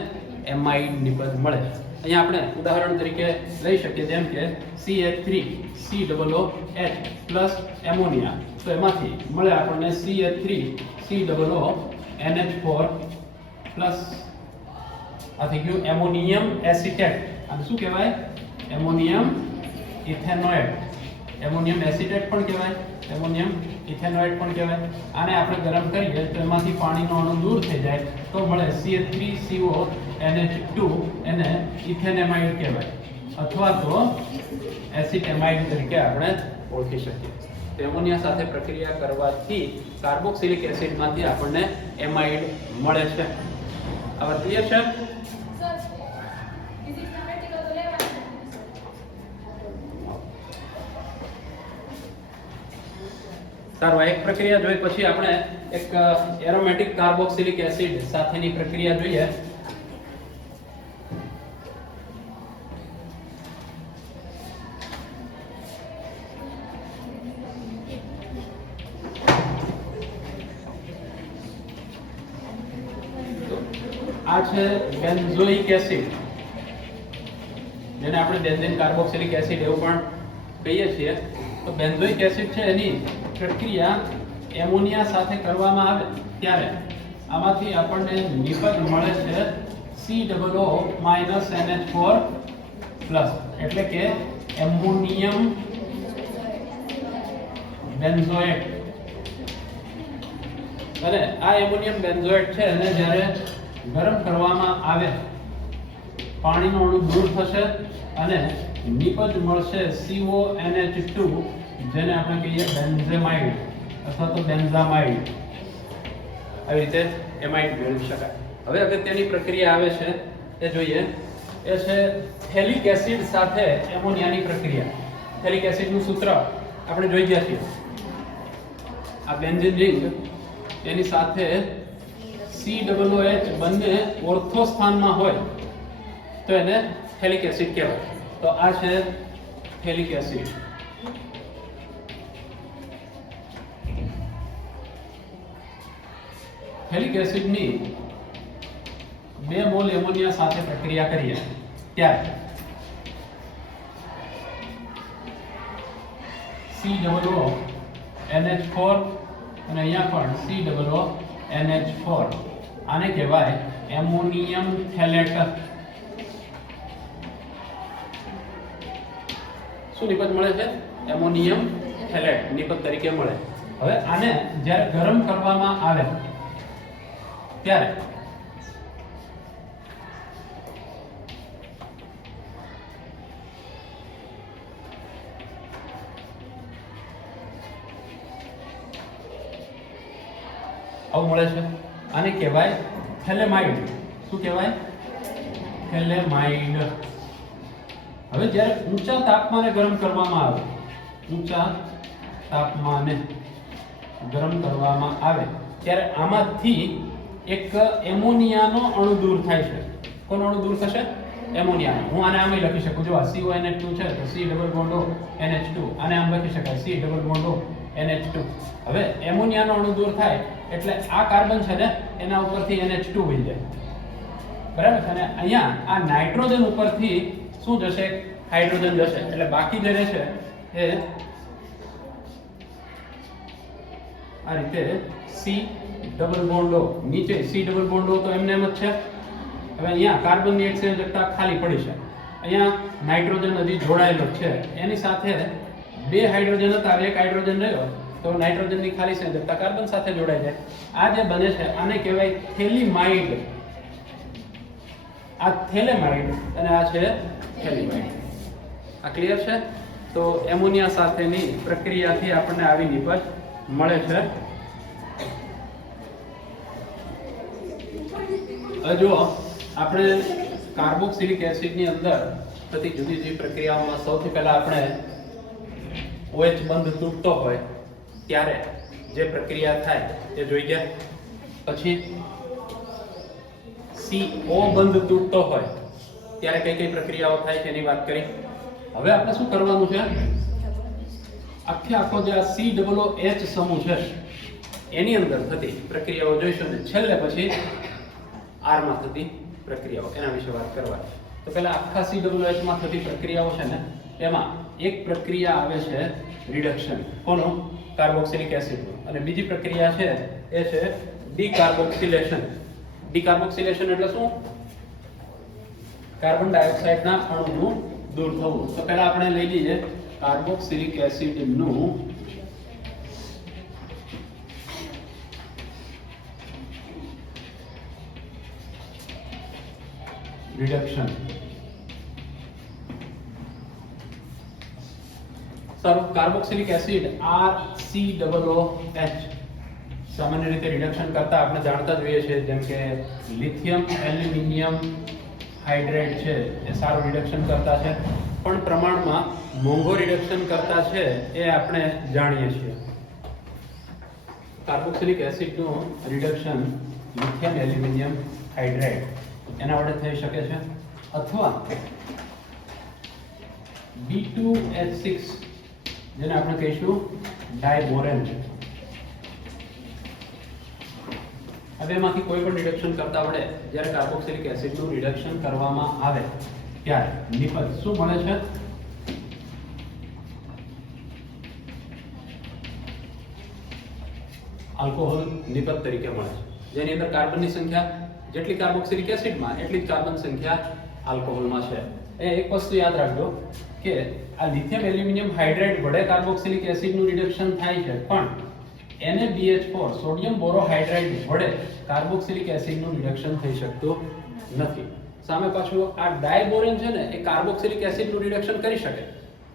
એમાઇડ નિપજ મળે. અહીંયા આપણે ઉદાહરણ તરીકે લઈ શકીએ જેમ કે CH3COOH પ્લસ એમોનિયા. તો એમાંથી મળે આપણને CH3COONH4 પ્લસ. આ થઈ ગયું એમોનિયમ એસિટેટ. આને શું કહેવાય? Ammonium ethanoate. એમોનિયમ એસિટેટ પણ કહેવાય, એમોનિયમ ઇથેનોએટ પણ કહેવાય. આને આપણે ગરમ કરીએ તો એમાંથી પાણીનો અણુ દૂર થઈ જાય તો મળે CH3CONH2. એને ઇથેનેમાઇડ કહેવાય અથવા તો એસિટેમાઇડ તરીકે આપણે ઓળખી શકીએ. તો એમોનિયા સાથે પ્રક્રિયા કરવાથી કાર્બોક્સિલિક એસિડમાંથી આપણને એમાઇડ મળે છે. હવે ક્લિયર છે? સારું, એક પ્રક્રિયા જોઈ પછી આપણે એક એરોમેટિક કાર્બોક્સિલિક એસિડ સાથેની પ્રક્રિયા જોઈએ. આ છે બેન્ઝોઇક એસિડ, જેને આપણે બેન્ઝીન કાર્બોક્સિલિક એસિડ એવું પણ કહીએ છીએ. તો બેન્ઝોઇક એસિડ છે એની પ્રક્રિયા એમોનિયા સાથે કરવામાં આવે ત્યારે આમાંથી આપણને નિપજ મળે છે COO NH4 પ્લસ. એટલે કે એમોનિયમ બેન્ઝોએટ. અને આ એમોનિયમ બેન્ઝોએટ છે એને જ્યારે ગરમ કરવામાં આવે પાણીનો અણુ દૂર થશે અને નિપજ મળશે CONH2, જેને આપણે કહીએ બેન્ઝેમાઇડ અથવા તો બેન્ઝામાઇડ. આવી રીતે એમાઇડ મેળવી શકાય. હવે અગત્યની પ્રક્રિયા આવે છે એ જોઈએ. એ છે થેલિક એસિડ સાથે એમોનિયાની પ્રક્રિયા. થેલિક એસિડનું સૂત્ર આપણે જોઈ ગયા છીએ. આ બેન્ઝીન રિંગ એની સાથે COOH બંને ઓર્થો સ્થાનમાં હોય તો એને થેલિક એસિડ કહેવાય. તો આ છે થેલિક એસિડ. થેલિક એસિડની 2 મોલ એમોનિયા સાથે પ્રક્રિયા કરીએ ત્યારે COO NH4 અને અહીંયા પણ COO NH4 આને કહેવાય એમોનિયમ થેલેટ. શું નિપજ મળે છે? એમોનિયમ થેલેટ નિપજ તરીકે મળે. હવે આને જ્યારે ગરમ કરવામાં આવે ત્યારે આવું મળે છે. આને કહેવાય થેલેમાઇડ. શું કહેવાય? થેલેમાઇડ. હવે જ્યારે ઊંચા તાપમાને ગરમ કરવામાં આવે, ઊંચા તાપમાને ગરમ કરવામાં આવે ત્યારે આમાંથી એક એમોનિયાનો અણુ દૂર થાય છે. કોનો અણુ દૂર થશે? એમોનિયાનો. હું આને આમ લખી શકું. જો આ CONH2 છે તો C double bond O NH2. આને આમ લખી શકાય C double bond O NH2. હવે એમોનિયાનો અણુ દૂર થાય એટલે આ કાર્બન છે ને એના ઉપરથી NH2 બની જાય. બરાબર. અને અહીંયા આ નાઇટ્રોજન ઉપરથી શું જશે? હાઇડ્રોજન જશે. એટલે બાકી જે રહેશે એ આ રીતે C ડબલ બોન્ડ O. નીચે C ડબલ બોન્ડ O તો એમને એમ જ છે. હવે અહીંયા કાર્બનની એક સંયોજકતા ખાલી પડી છે. અહીંયા નાઇટ્રોજન હજી જોડાયેલો છે. એની સાથે 2 હાઇડ્રોજન હતા, એક હાઇડ્રોજન રહ્યો તો નાઇટ્રોજનની ખાલી સંયોજકતા કાર્બન સાથે જોડાઈ જાય. આ જે બને છે આને કહેવાય થેલિમાઇડ. આ થેલેમાઇડ અને આ છે થેલિમાઇડ. આ ક્લિયર છે? તો એમોનિયા સાથેની પ્રક્રિયાથી આપણને આવી નિપજ મળે છે. હવે જો આપણે કાર્બોક્સિલિક એસિડની અંદર થતી જુદી જુદી પ્રક્રિયાઓમાં સૌથી પહેલા આપણે OH બંધ તૂટતો હોય ત્યારે જે પ્રક્રિયા થાય એ જોઈ ગયા. પછી CO બંધ તૂટતો હોય ત્યારે કઈ કઈ પ્રક્રિયાઓ થાય છે એની વાત કરી. હવે આપણે શું કરવાનું છે? આખો જે આ COOH સમૂહ છે એની અંદર થતી પ્રક્રિયાઓ જોઈશું ને છેલ્લે પછી R માં થતી પ્રક્રિયાઓ એના વિશે વાત કરવાની. તો પહેલા આખા COOH માં થતી પ્રક્રિયાઓ છે ને એમાં એક પ્રક્રિયા આવે છે રિડક્શન. કોનું? કાર્બોક્સિલિક એસિડનું. અને બીજી પ્રક્રિયા છે એ છે ડીકાર્બોક્સિલેશન. ડીકાર્બોક્સિલેશન એટલે શું? કાર્બન ડાયોક્સાઇડના અણુનું દૂર થવું. તો પહેલા આપણે લઈ લઈએ કાર્બોક્સિલિક એસિડનું રિડક્શન. સારું. કાર્બોક્સિલિક એસિડ RCOOH સામાન્ય રીતે રિડક્શન કરતા આપણે જાણતા જ હોઈએ છીએ, જેમ કે લિથિયમ એલ્યુમિનિયમ હાઇડ્રેટ છે એ સારું રિડક્શન કરતા છે, પણ પ્રમાણમાં મોંઘો રિડક્શન કરતા છે એ આપણે જાણીએ છીએ. કાર્બોક્સિલિક એસિડનું રિડક્શન લિથિયમ એલ્યુમિનિયમ હાઇડ્રેટ એના વડે થઈ શકે છે, અથવા B2H6 જેને આપણે કહીશું ડાયબોરેન. આ બેમાંથી કોઈ પણ રિડક્શન કરતા વડે જ્યારે કાર્બોક્સિલિક એસિડનું રિડક્શન કરવામાં આવે ત્યારે નિપજ શું મળે છે? આલ્કોહોલ નિપજ તરીકે મળે છે, જેની અંદર કાર્બનની સંખ્યા જેટલી કાર્બોક્સિલિક એસિડમાં એટલી જ કાર્બન સંખ્યા આલ્કોહોલમાં છે. એક વસ્તુ યાદ રાખજો કે આ લિથિયમ એલ્યુમિનિયમ હાઇડ્રેટ વડે કાર્બોક્સિલિક એસિડનું રિડક્શન થાય છે, પણ NaBH4 સોડિયમ બોરોહાઇડ્રેટ વડે કાર્બોક્સિલિક એસિડનું રિડક્શન થઈ શકતું નથી. સામે પાછું આ ડાયબોરેન છે ને એ કાર્બોક્સિલિક એસિડનું રિડક્શન કરી શકે,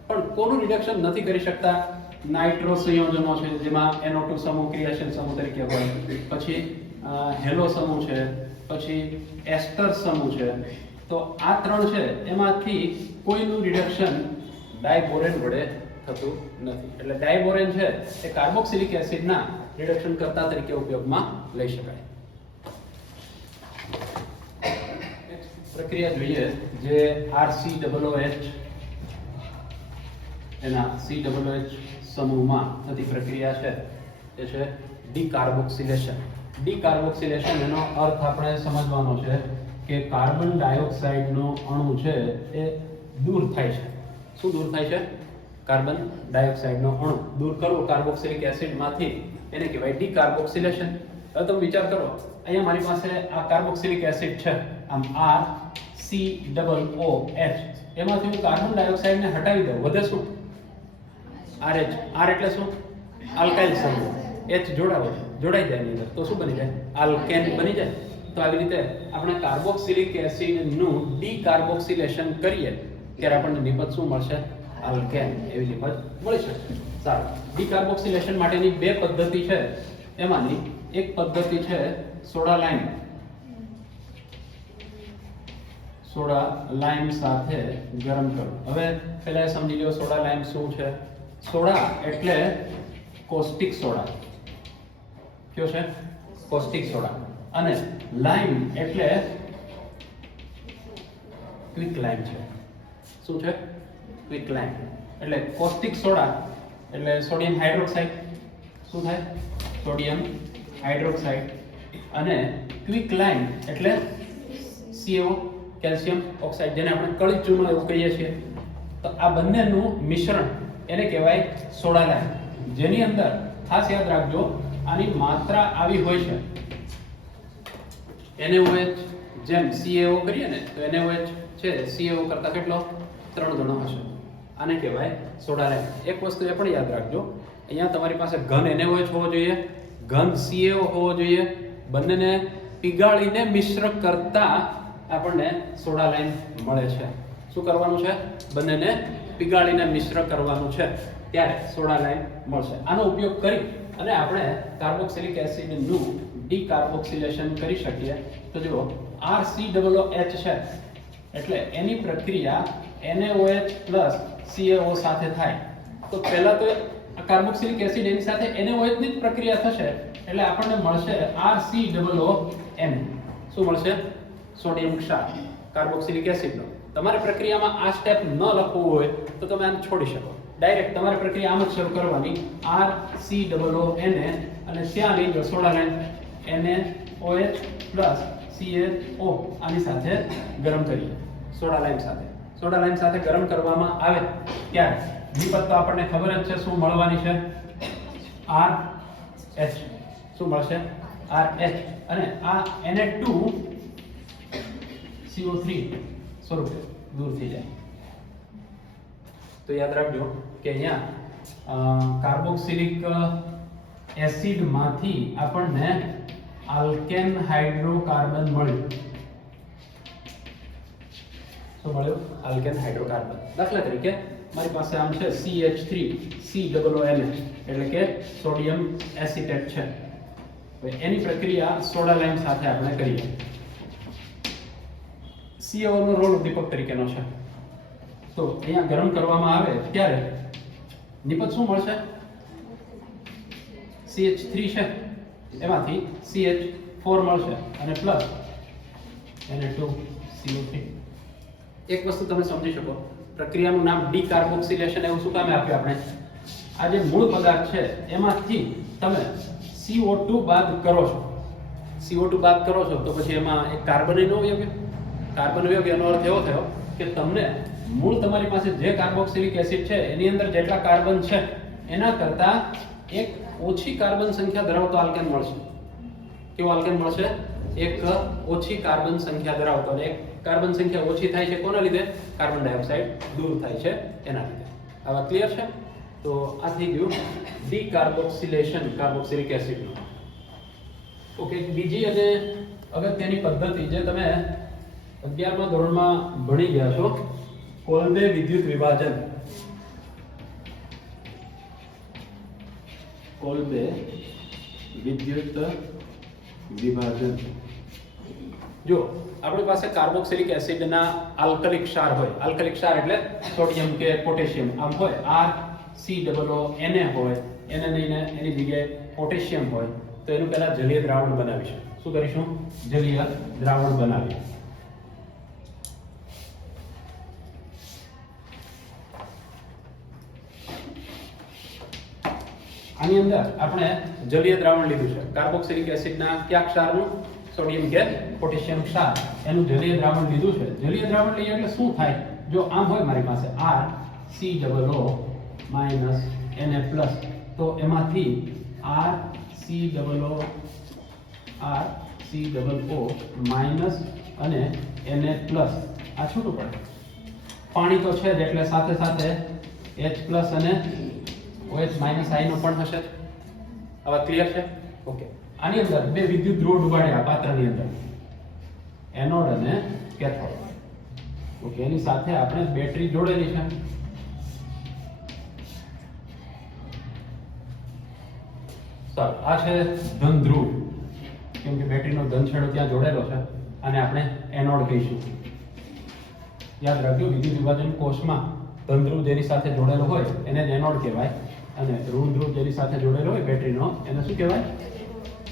પણ કોનું રિડક્શન નથી કરી શકતા? નાઇટ્રો સંયોજનો છે જેમાં NO2 સમૂહ ક્રિયાશીલ સમૂહ તરીકે હોય, પછી હેલો સમૂહ છે, પછી એસ્ટર સમૂહ છે. તો આ 3 છે એમાંથી કોઈનું રિડક્શન ડાયબોરેન વડે થતું નથી. એટલે ડાયબોરેન છે એ કાર્બોક્સિલિક એસિડના રિડક્શન કરતા તરીકે ઉપયોગમાં લઈ શકાય. પ્રક્રિયા જોઈએ જે RCOOH એના COOH સમૂહમાં થતી પ્રક્રિયા છે એ છે ડીકાર્બોક્સિલેશન. ડીકાર્બોક્સિલેશન એનો અર્થ આપણે સમજવાનો છે કે કાર્બન ડાયોક્સાઇડનો અણુ છે એ દૂર થાય છે. શું દૂર થાય છે? કાર્બન ડાયોક્સાઇડનો અણુ દૂર કરવો કાર્બોક્સિલિક એસિડમાંથી એને કહેવાય ડીકાર્બોક્સિલેશન. હવે તમે વિચાર કરો, અહીંયા મારી પાસે આ કાર્બોક્સિલિક એસિડ છે, આમ RCOOH, એમાંથી હું કાર્બન ડાયોક્સાઇડને હટાવી દઉં, વધે શું? RH. R એટલે શું? આલ્કાઇલ સમૂહ. H જોડાઈ જાય એની અંદર તો શું બની જાય? આલ્કેન બની જાય. તો આવી રીતે આપણે કાર્બોક્સિલિક એસિડનું ડીકાર્બોક્સિલેશન કરીએ ત્યારે આપણને નિપજ શું મળશે? આલ્કેન એવી નિપજ મળી શકે. સારું, ડીકાર્બોક્સિલેશન માટેની બે પદ્ધતિ છે. એમાંની એક પદ્ધતિ છે સોડા લાઇમ સાથે ગરમ કરવું. હવે પહેલા સમજી લો સોડા લાઇમ શું છે. સોડા એટલે કોસ્ટિક સોડા. કયો છે? Caustic soda. અને લાઇમ એટલે ક્વિક લાઇમ છે. શું છે? ક્વિક લાઇમ. એટલે કોસ્ટિક સોડા એટલે સોડિયમ હાઇડ્રોક્સાઇડ. શું થાય? Sodium hydroxide. અને ક્વિક લાઇમ એટલે CO, કેલ્શિયમ ઓક્સાઇડ, જેને આપણે કળી ચૂનો એવું કહીએ છીએ. તો આ બંનેનું મિશ્રણ એને કહેવાય સોડા લાઇમ, જેની અંદર ખાસ યાદ રાખજો આની માત્રા આવી હોય છે. NaOH જેમ CaO કરીએ ને તો NaOH છે CaO કરતા કેટલો? 3 ગણો હશે. આને કહેવાય સોડા લાઇમ. એક વસ્તુ એ પણ યાદ રાખજો, અહીંયા તમારી પાસે ઘન NaOH હોવો જોઈએ, ઘન CaO હોવો જોઈએ. બંનેને પીગાળીને મિશ્ર કરતા આપણને સોડા લાઇમ મળે છે. શું કરવાનું છે? બંનેને પીગાળીને મિશ્ર કરવાનું છે, ત્યારે સોડા લાઇમ મળશે. આનો ઉપયોગ કરી અને આપણે કાર્બોક્સિલિક એસિડનું ડીકાર્બોક્સિલેશન કરી શકીએ. તો જુઓ, RCOOH છે એટલે એની પ્રક્રિયા NaOH CaO સાથે થાય. તો પહેલા તો કાર્બોક્સિલિક એસિડ એની સાથે NaOH ની જ પ્રક્રિયા થશે એટલે આપણને મળશે RCOON. શું મળશે? સોડિયમ ક્ષાર કાર્બોક્સિલિક એસિડનો. તમારે પ્રક્રિયામાં આ સ્ટેપ ન લખવું હોય તો તમે આને છોડી શકો. ડાયરેક્ટ તમારી પ્રક્રિયા આમ જ શરૂ કરવાની, RCOONA અને ત્યાં લઈ લો સોડા લાઇમ NaOH CaO આની સાથે ગરમ કરીએ. સોડા લાઇમ સાથે ગરમ કરવામાં આવે ત્યારે નિપજ તો આપણને ખબર જ છે શું મળવાની છે? RH. શું મળશે? RH. અને આ Na2CO3 સ્વરૂપે દૂર થઈ જાય. તો યાદ રાખજો કે અહીંયા કાર્બોક્સિલિક એસિડમાંથી આપણને આલ્કેન હાઇડ્રોકાર્બન મળ્યું. શું મળ્યું? Alkane hydrocarbon. દાખલા તરીકે મારી પાસે આમ છે CH3COONH એટલે કે સોડિયમ એસિટેટ છે. એની પ્રક્રિયા સોડા લાઇમ સાથે આપણે કરીએ. CaO નો રોલ ઉદ્દીપક તરીકેનો છે. તો અહીંયા ગરમ કરવામાં આવે ત્યારે નિપજ શું મળશે? CH3 છે એમાંથી CH4 મળશે અને પ્લસ Na2CO3. એક વસ્તુ તમે સમજી શકો, પ્રક્રિયાનું નામ ડીકાર્બોક્સિલેશન એવું શું કામે આપ્યું આપણે? આ જે મૂળ પદાર્થ છે એમાંથી તમે CO2 બાદ કરો છો. CO2 બાદ કરો છો તો પછી એમાં એક કાર્બન નો વયો. કાર્બન વયો એનો અર્થ એવો થયો કે તમને મૂળ તમારી પાસે જે કાર્બોક્સિલિક એસિડ છે એની અંદર જેટલા કાર્બન છે એના કરતા એક ઓછી કાર્બન સંખ્યા ધરાવતો આલ્કેન મળશે. કેવો આલ્કેન મળશે? એક ઓછી કાર્બન સંખ્યા ધરાવતો. અને એક કાર્બન સંખ્યા ઓછી થાય છે કોના લીધે? કાર્બન ડાયોક્સાઇડ દૂર થાય છે એના લીધે. આવા ક્લિયર છે? તો આ થઈ ગયું ડીકાર્બોક્સિલેશન કાર્બોક્સિલિક એસિડનું. ઓકે, બીજી અને અગત્યની પદ્ધતિ જે તમે 11મા ધોરણમાં ભણી ગયા છો, કોલ્બે વિદ્યુત વિભાજન. કોલ્બે વિદ્યુત વિભાજન. જો આપણી પાસે કાર્બોક્સિલિક એસિડના આલ્કલિક ક્ષાર હોય, આલ્કલિક ક્ષાર એટલે સોડિયમ કે પોટેશિયમ આમ હોય, RCOONA હોય, એને લઈને એની જગ્યાએ પોટેશિયમ હોય, તો એનું પહેલા જલીય દ્રાવણ બનાવીશું. શું કરીશું? જલીય દ્રાવણ બનાવીએ. આની અંદર આપણે જલીય દ્રાવણ લીધું છે કાર્બોક્સિલિક એસિડના કયા ક્ષારનું? સોડિયમ કે પોટેશિયમ ક્ષાર એનું જલીય દ્રાવણ લીધું છે. જલીય દ્રાવણ લઈએ એટલે શું થાય? જો આમ હોય મારી પાસે RCOO માઇનસ Na પ્લસ, તો એમાંથી RCOO માઇનસ અને Na પ્લસ આ છૂટું પડે. પાણી તો છે જ એટલે સાથે સાથે H પ્લસ અને OH માઇનસ આયનો પણ હશે. હવે ક્લિયર છે? ઓકે. આની અંદર બે વિદ્યુત ધ્રુવ ડુબાડ્યા પાત્રની અંદર, એનોડ અને કેથોડ. ઓકે, એની સાથે આપણે બેટરી જોડેલી છે. સારું, આ છે ધન ધ્રુવ, કેમ કે બેટરીનો ધન છેડો ત્યાં જોડેલો છે, અને આપણે એનોડ કહીશું. યાદ રાખજો, વિદ્યુત વિભાજન કોષમાં ધન ધ્રુવ જેની સાથે જોડેલો હોય એને જ એનોડ કહેવાય, અને ઋણ ધ્રુવ જેની સાથે જોડેલો હોય બેટરીનો એને શું કહેવાય?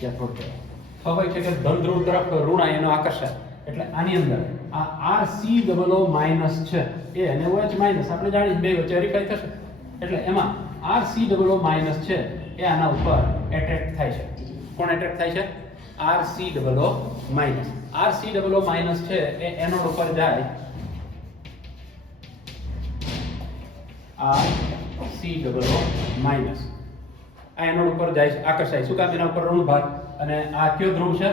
કેથોડ કહેવાય. સ્વાભાવિક છે કે ધન ધ્રુવ તરફ ઋણ આયનો આકર્ષાય, એટલે આની અંદર આ RCOO માઇનસ છે એ અને OH માઇનસ આપણે જાણીએ બે વચ્ચે હરીફાઈ થશે, એટલે એમાં RCOO માઇનસ છે એ આના ઉપર એટ્રેક્ટ થાય છે. કોણ એટ્રેક્ટ થાય છે? RCOO minus. RCOO માઇનસ છે એ એનોડ ઉપર જાય, RCOO માઇનસ આ એનોડ ઉપર જાય છે, આકર્ષાય. શું કામ? એના ઉપર ઋણ ભાર, અને આ કયો ધ્રુવ છે?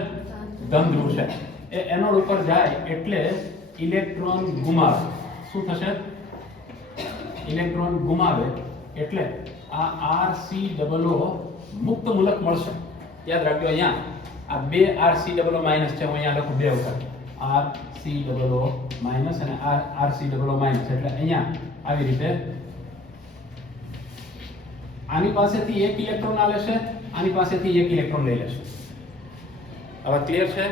ધન ધ્રુવ છે. એ એનોડ ઉપર જાય એટલે ઇલેક્ટ્રોન ગુમાવે. શું થશે? ઇલેક્ટ્રોન ગુમાવે એટલે આ RCOO મુક્ત મૂલક મળશે. યાદ રાખજો, અહીંયા આ બે RCOO માઇનસ છે, હું અહીંયા લખું બે વખત RCOO માઇનસ અને RCOO માઇનસ, એટલે અહીંયા આવી રીતે આની પાસેથી એક ઇલેક્ટ્રોન આ લેશે, આની પાસેથી એક ઇલેક્ટ્રોન લઈ લેશે. હવે ક્લિયર છે?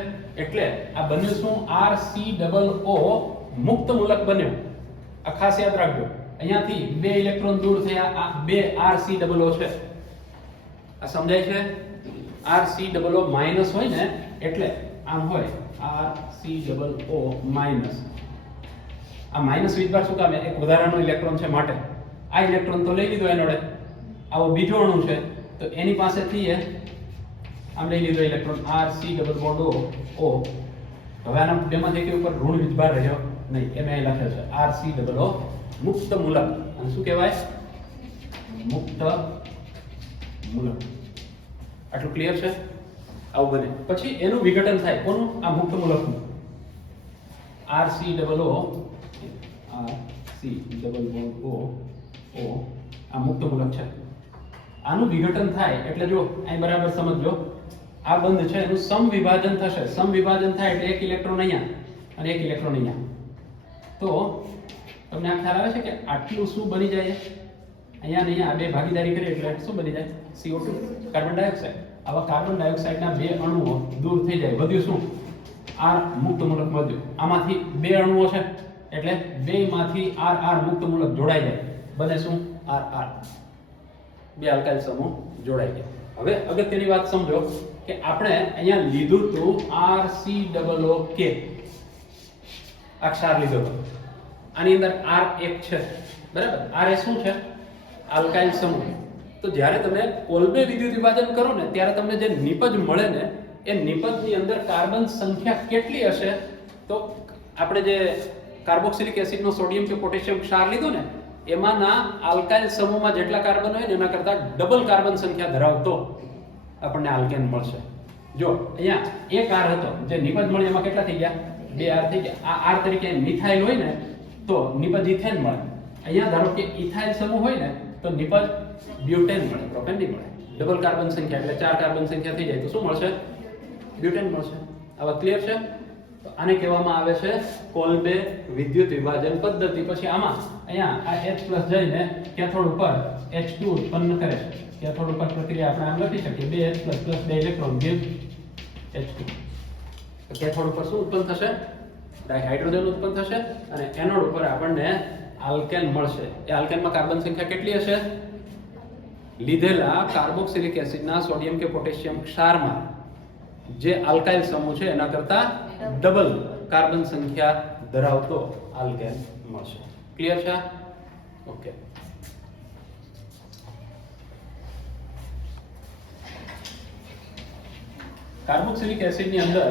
એટલે આ બન્યું શું? RCOO મુક્ત મૂલક બન્યો. આ ખાસ યાદ રાખજો, અહીંયાથી બે ઇલેક્ટ્રોન દૂર થયા, આ બે RCOO છે. આ સમજાય છે? RCOO માઇનસ હોય ને એટલે આમ હોય RCOO માઇનસ. આ માઇનસ વીજભાર શું કામ? એક વધારાનો ઇલેક્ટ્રોન છે માટે. આ ઇલેક્ટ્રોન તો લઈ લીધો એનોડે, આવો બીજો અણુ છે તો એની પાસેથી આમ લઈ લીધો ઇલેક્ટ્રોન RCOO. હવે આના બેમાંથી એક ઉપર ઋણ વીજભાર રહ્યો નહીં, એ મેં લખ્યો છે RCOO મુક્ત મૂલક. અને શું કહેવાય? મુક્ત મૂલક. આટલું ક્લિયર છે? આવું બને પછી એનું વિઘટન થાય. કોનું? આ મુક્ત મૂલકનું. RCOO આ મુક્ત મૂલક છે. આનું વિઘટન થાય એટલે જો અહીં બરાબર સમજજો, આ બંધ છે એનું સમવિભાજન થશે. સમવિભાજન થાય એટલે એક ઇલેક્ટ્રોન અહીંયા અને એક ઇલેક્ટ્રોન અહીંયા. તો તમને આ ખ્યાલ આવે છે કે આટલું શું બની જાય? અહીંયા ને અહીંયા બે ભાગીદારી કરી એટલે શું બની જાય? CO2, carbon dioxide. આવા કાર્બન ડાયોક્સાઇડના બે અણુઓ દૂર થઈ જાય, વધ્યું શું? R મુક્ત મૂલક વધ્યું. આમાંથી બે અણુઓ છે એટલે બેમાંથી R મુક્ત મૂલક જોડાઈ જાય, બને શું? R. બે આલ્કાઇલ સમૂહ જોડાઈ ગયા. હવે અગત્યની વાત સમજો કે આપણે અહીંયા લીધું હતું RCOOK, આ ક્ષાર લીધો હતો. આની અંદર R એક છે, બરાબર? R એ શું છે? આલ્કાઇલ સમૂહ. તો જ્યારે તમે કોલબે વિદ્યુત વિભાજન કરો ને ત્યારે તમને જે નિપજ મળે ને એ નિપજની અંદર કાર્બન સંખ્યા કેટલી હશે? તો આપણે જે કાર્બોક્સિલિક એસિડનો સોડિયમ કે પોટેશિયમ ક્ષાર લીધો ને એમાંના આલ્કાઇલ સમૂહમાં જેટલા કાર્બન હોય ને એના કરતા ડબલ કાર્બન સંખ્યા ધરાવતો આપણને આલ્કેન મળશે. જો અહીંયા એક R હતો, જે નિપજ મળી એમાં કેટલા થઈ ગયા? બે R થઈ ગયા. આ R તરીકે મિથાઇલ હોય ને તો નિપજ ઇથેન મળે. અહીંયા ધારો કે ઇથાઇલ સમૂહ હોય ને તો નિપજ બ્યુટેન મળે, પ્રોપેન નહીં મળે. ડબલ કાર્બન સંખ્યા એટલે 4 કાર્બન સંખ્યા થઈ જાય તો શું મળશે? બ્યુટેન મળશે. આવા ક્લિયર છે? તો આને કહેવામાં આવે છે કોલબે વિદ્યુત વિભાજન પદ્ધતિ. પછી આમાં અહીંયા આ H+ જઈને કેથોડ ઉપર H2 ઉત્પન્ન કરે છે. કેથોડ ઉપર પ્રક્રિયા આપણે આમ લખી શકીએ, 2H+ + 2 ઇલેક્ટ્રોન give H2. તો કેથોડ ઉપર શું ઉત્પન્ન થશે? ડાયહાઇડ્રોજન ઉત્પન્ન થશે અને એનોડ ઉપર આપણને આલ્કેન મળશે. એ આલ્કેનમાં કાર્બન સંખ્યા કેટલી હશે? લીધેલા કાર્બોક્સિલિક એસિડના સોડિયમ કે પોટેશિયમ ક્ષારમાં જે આલ્કાઇલ સમૂહ છે એના કરતા ડબલ કાર્બન સંખ્યા ધરાવતો આલ્કેન મળશે. ક્લિયર છે? ઓકે. કાર્બોક્સિલિક એસિડની અંદર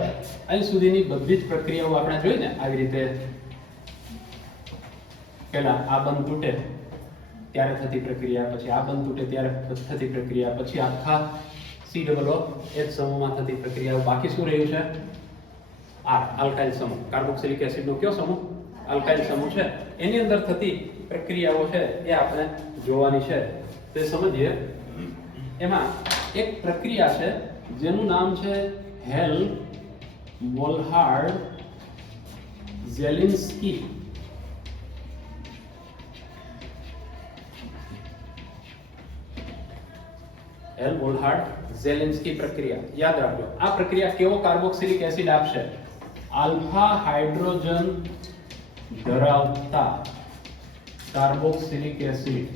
અહીં સુધીની બધી જ પ્રક્રિયાઓ આપણે જોઈ ને આવી રીતે પહેલા આ બંધ તૂટે ત્યારે થતી પ્રક્રિયા, પછી આ બંધ તૂટે ત્યારે થતી પ્રક્રિયા, પછી આખા COOH સમૂહમાં થતી પ્રક્રિયાઓ. બાકી શું રહ્યું છે? R આલ્કાઇલ સમૂહ. કાર્બોક્સિલિક એસિડનો કયો સમૂહ? આલ્કાઇલ સમૂહ છે. એની અંદર થતી પ્રક્રિયાઓ છે એ આપણે જોવાની છે. તે સમજીએ. એમાં એક પ્રક્રિયા છે જેનું નામ છે હેલ-વોલ્હાર્ડ-ઝેલિન્સ્કી. હેલ-વોલ્હાર્ડ-ઝેલિન્સ્કી પ્રક્રિયા. યાદ રાખજો, આ પ્રક્રિયા કેવો કાર્બોક્સિલિક એસિડ આપશે? આલ્ફા હાઇડ્રોજન ધરાવતા કાર્બોક્સિલિક એસિડ.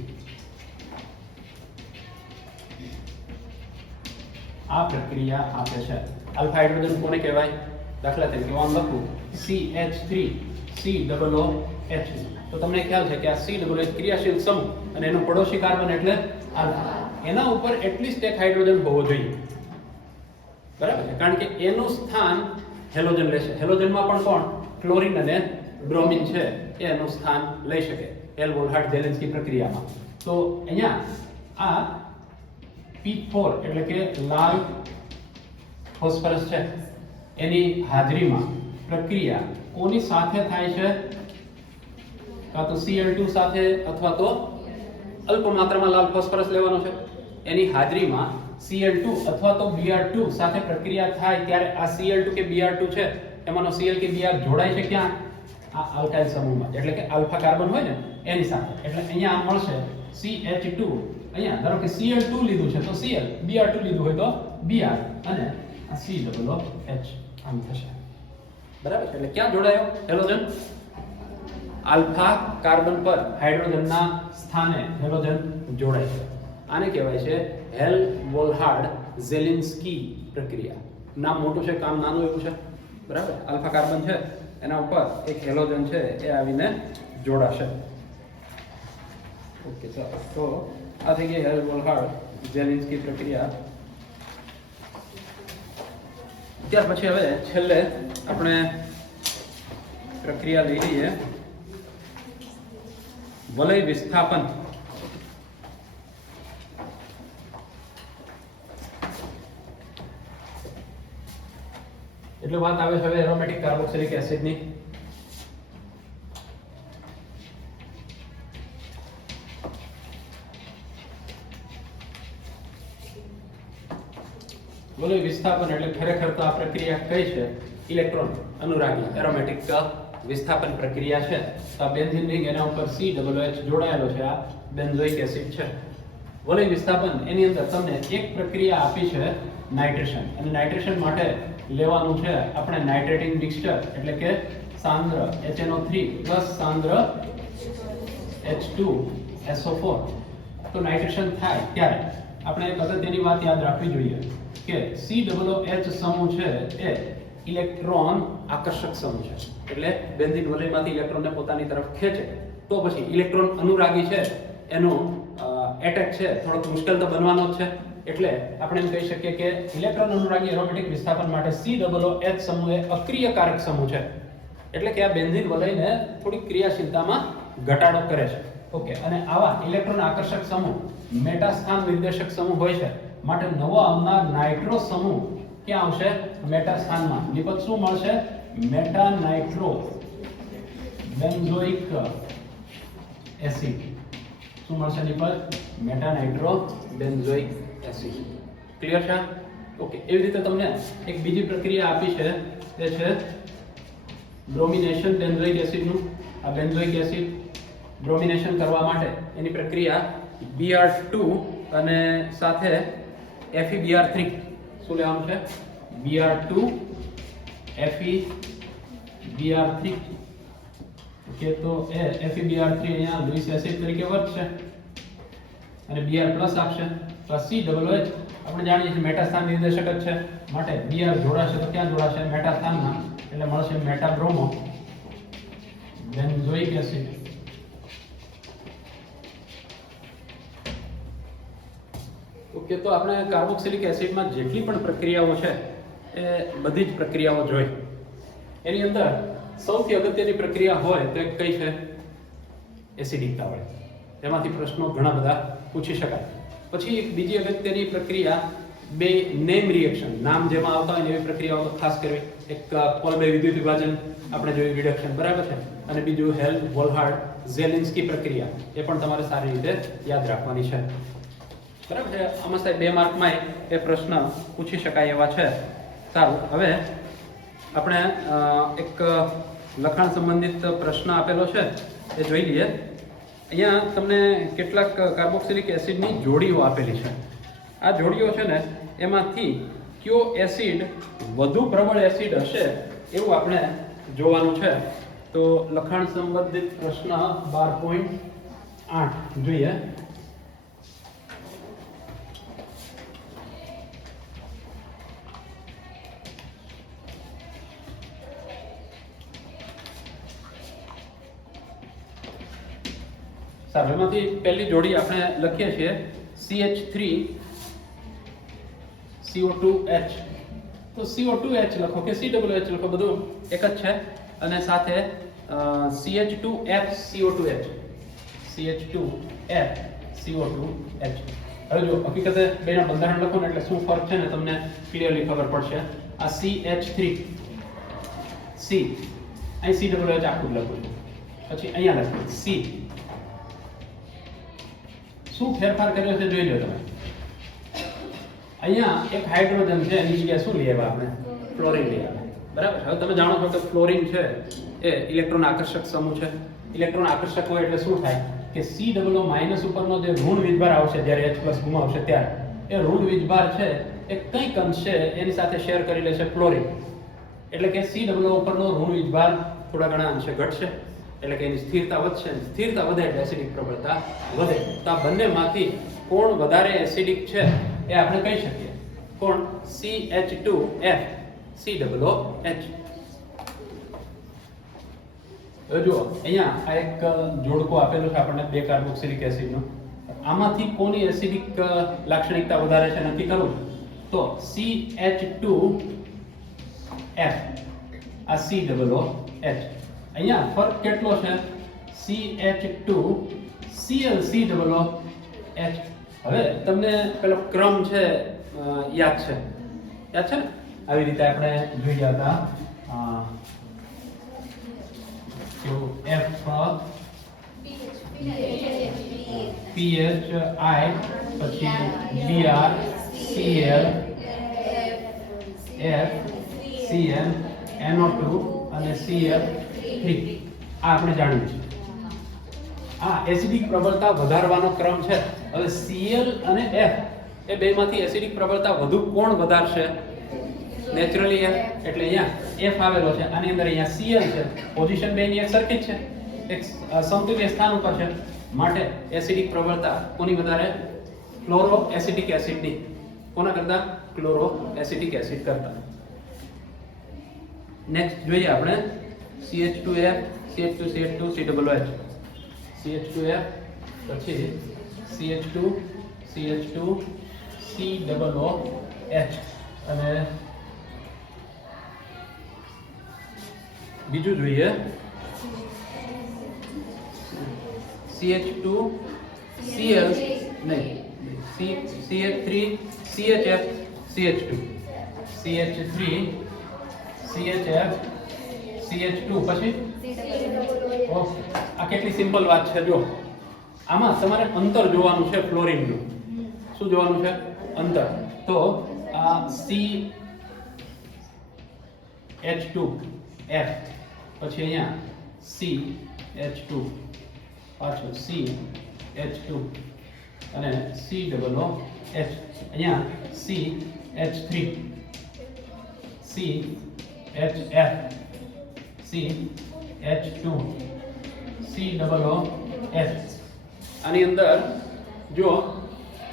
આ પ્રક્રિયા આપે છે. આલ્ફા હાઇડ્રોજન કોને કહેવાય? દાખલા તરીકે આમ લખું CH3COOH. તો તમને ખ્યાલ છે કે આ COOH ક્રિયાશીલ સમૂહ અને એનો પડોશી કાર્બન એટલે આલ્ફા. એના ઉપર એટલીસ્ટ એક હાઇડ્રોજન હોવો જોઈએ, બરાબર છે? કારણ કે એનું સ્થાન હેલોજન લેશે. હેલોજનમાં પણ કોણ? ક્લોરીન અને બ્રોમિન છે એ એનું સ્થાન લઈ શકે હેલ-વોલ્હાર્ડ-ઝેલિન્સ્કી પ્રક્રિયામાં. તો અહીંયા આ P4 એટલે કે લાલ ફોસ્ફરસ છે એની હાજરીમાં પ્રક્રિયા કોની સાથે થાય છે? કાં તો Cl2 સાથે અથવા તો અલ્પ માત્રામાં લાલ ફોસ્ફરસ લેવાનો છે. એની હાજરીમાં Cl2 અથવા તો Br2 સાથે પ્રક્રિયા થાય ત્યારે આ Cl2 કે Br2 છે એમાંનો Cl કે Br જોડાય છે ક્યાં? આ આલ્કાઇલ સમૂહમાં, એટલે કે આલ્ફા કાર્બન હોય ને એની સાથે. એટલે અહીંયા આ મળશે CH2. અહીંયા ધારો કે Cl2 લીધું છે તો Cl, Br2 લીધું હોય તો Br અને આ COOH આમ થશે, બરાબર છે? એટલે ક્યાં જોડાયો હેલોજન? આલ્ફા કાર્બન પર હાઇડ્રોજનના સ્થાને હેલોજન જોડાય છે. આને કહેવાય છે હેલ-વોલ્હાર્ડ-ઝેલિન્સ્કી પ્રક્રિયા. નામ મોટું છે, કામ નાનું એવું છે, બરાબર? આલ્ફા કાર્બન છે એના ઉપર એક હેલોજન છે એ આવીને જોડાશે. ઓકે, ચાલો. તો આ થઈ ગઈ હેલ-વોલ્હાર્ડ-ઝેલિન્સ્કી પ્રક્રિયા. ત્યાર પછી હવે છેલ્લે આપણે પ્રક્રિયા લઈ લઈએ વલય વિસ્થાપન. એટલે વાત આવે છે હવે એરોમેટિક કાર્બોક્સિલિક એસિડની. વલય વિસ્થાપન એટલે ખરેખર તો આ પ્રક્રિયા કઈ છે? ઇલેક્ટ્રોન અનુરાગી એરોમેટિક વિસ્થાપન પ્રક્રિયા છે. તો આ બેન્ઝીન રિંગ એના ઉપર COOH જોડાયેલો છે, આ બેન્ઝોઇક એસિડ છે. વલય વિસ્થાપન એની અંદર તમને એક પ્રક્રિયા આપી છે નાઇટ્રેશન, અને નાઇટ્રેશન માટે લેવાનું છે આપણે નાઇટ્રેટિંગ મિક્સચર એટલે કે સાંદ્ર HNO3 પ્લસ સાંદ્ર H2SO4. તો નાઇટ્રેશન થાય ત્યારે આપણે એક અગત્યની વાત યાદ રાખવી જોઈએ કે COOH સમૂહ છે એ ઇલેક્ટ્રોન આકર્ષક સમૂહ છે. એટલે બેન્ઝીન વલયમાંથી ઇલેક્ટ્રોનને પોતાની તરફ ખેંચે તો પછી ઇલેક્ટ્રોન અનુરાગી છે એનો એટેક છે થોડોક મુશ્કેલ તો બનવાનો જ છે. એટલે આપણે એમ કહી શકીએ કે ઇલેક્ટ્રોન અનુરાગી એરોમેટિક વિસ્થાપન માટે COOH સમૂહ એ અક્રિયકારક સમૂહ છે. એટલે કે આ બેન્ઝીન વલયને થોડી ક્રિયાશીલતામાં ઘટાડો કરે છે. ઓકે, અને આવા ઇલેક્ટ્રોન આકર્ષક સમૂહ મેટા સ્થાન નિર્દેશક સમૂહ હોય છે. માટે નવો આવનાર નાઇટ્રો સમૂહ ક્યાં આવશે? મેટા સ્થાનમાં. નિપજ શું મળશે? Meta nitro benzoic acid. શું મળશે નિપજ? Meta nitro benzoic acid. Clear છે? ઓકે, એવી રીતે તમને એક બીજી પ્રક્રિયા આપી છે તે છે બ્રોમિનેશન બેન્ઝોઇક એસિડનું. આ બેન્ઝોઇક એસિડ બ્રોમિનેશન કરવા માટે એની પ્રક્રિયા Br2 અને સાથે FeBr3 શું લેવાનું છે? Br2 FeBr3. ઓકે, તો એ FeBr3 અહીંયા લुईस એસિડ તરીકે વર્તશે અને Br+ આપશે. તો COOH આપણે જાણીએ છીએ મેટા સ્થાન નિર્દેશક જ છે. માટે Br જોડાશે તો ક્યાં જોડાશે? મેટા સ્થાનમાં. એટલે મળશે meta bromo benzoic acid. Okay, તો આપણે કાર્બોક્સિલિક એસિડમાં જેટલી પણ પ્રક્રિયાઓ છે એ બધી જ પ્રક્રિયાઓ જોઈ. એની અંદર સૌથી અગત્યની પ્રક્રિયા હોય તો એક કઈ છે? એસિડિકતા વાળી. તેમાંથી પ્રશ્નો ઘણા બધા પૂછી શકાય. પછી એક બીજી અગત્યની પ્રક્રિયા બે નેમ રિએક્શન, નામ જેમાં આવતા હોય એવી પ્રક્રિયાઓ ખાસ કરવી. એક કોલબે વિદ્યુત વિભાજન આપણે જોયું, રિડક્શન, બરાબર છે. અને બીજું હેલ્મ વોલહાર્ડ ઝેલિન્સ્કી પ્રક્રિયા, એ પણ તમારે સારી રીતે યાદ રાખવાની છે, બરાબર છે. આમાં સાહેબ 2 માર્કમાં એ પ્રશ્ન પૂછી શકાય એવા છે. સારું, હવે આપણે એક લખાણ સંબંધિત પ્રશ્ન આપેલો છે એ જોઈ લઈએ. અહીંયા તમને કેટલાક કાર્બોક્સિલિક એસિડની જોડીઓ આપેલી છે. આ જોડીઓ છે ને એમાંથી કયો એસિડ વધુ પ્રબળ એસિડ હશે એવું આપણે જોવાનું છે. તો લખાણ સંબંધિત પ્રશ્ન 12.8 જોઈએ. સારું, એમાંથી પહેલી જોડી આપણે લખીએ છીએ CH3 CO2H. તો CO2H લખો કે COOH લખો, બધું એક જ છે. અને સાથે CH2F CO2H, CH2F CO2H. હવે જો હકીકતે બેના બંધારણ લખો ને એટલે શું ફરક છે ને તમને ક્લિયરલી ખબર પડશે. આ CH3 C, અહીં COOH આખું લખું છું, પછી અહીંયા લખું C. શું ફેરફાર કર્યો છે જોઈ લો તમે. અહીંયા એક હાઇડ્રોજન છે, એની જગ્યાએ શું લઈ આવ્યા આપણે? ફ્લોરિન લઈ આવ્યા, બરાબર. હવે તમે જાણો છો કે ફ્લોરિન છે એ ઇલેક્ટ્રોન આકર્ષક સમૂહ છે. ઇલેક્ટ્રોન આકર્ષક હોય એટલે શું થાય કે COO માઇનસ ઉપરનો જે ઋણ વીજભાર આવશે જ્યારે H+ ગુમાવશે ત્યારે એ ઋણ વીજભાર છે એ કંઈક અંશે એની સાથે શેર કરી લેશે ફ્લોરિન. એટલે કે COO ઉપરનો ઋણ વીજભાર થોડા ઘણા અંશે ઘટશે, એટલે કે એની સ્થિરતા વધશે. સ્થિરતા વધે એટલે એસિડિક પ્રબળતા વધે. તો આ બંનેમાંથી કોણ વધારે એસિડિક છે એ આપણે કહી શકીએ. કોણ? CH2F COOH. હવે જુઓ અહીંયા આ એક જોડકો આપેલો છે આપણને 2 કાર્બોક્સિલિક એસિડનો. આમાંથી કોની એસિડિક લાક્ષણિકતા વધારે છે નક્કી કરવું તો CH2F આ COOH. અહીંયા ફરક કેટલો છે? CH2Cl COOH. હવે તમને પેલો ક્રમ છે યાદ છે ને? આવી રીતે આપણે જોઈ ગયા હતા. F PHI પછી Br Cl F Cn NO2 અને Cl3. આ આપણે જાણ્યું છે. આ એસિડિક પ્રબળતા વધારવાનો ક્રમ છે. હવે Cl અને F એ બેમાંથી એસિડિક પ્રબળતા વધુ કોણ વધારશે? Naturally F. એટલે અહીંયા F આવેલો છે, આની અંદર અહીંયા Cl છે. પોઝિશન બેની એક સરખી જ છે, એક સમતુલ્ય સ્થાન ઉપર છે. માટે એસિડિક પ્રબળતા કોની વધારે? ક્લોરો એસિટિક એસિડની. કોના કરતા? ક્લોરો એસિટિક એસિડ કરતા. નેક્સ્ટ જોઈએ આપણે CH2F CH2 COOH. CH2F પછી CH2 COOH અને બીજું જોઈએ CH2 Cl નહીં CH3 CHF CH2 CH3 CHF CH2 પછી ઓકે. આ કેટલી સિમ્પલ વાત છે. જો આમાં તમારે અંતર જોવાનું છે ફ્લોરિનનું. શું જોવાનું છે? અંતર. તો આ CH2F પછી અહીંયા CH2 પાછું CH2 અને COOH. અહીંયા CH3 CHF CH2 COOH. આની અંદર જો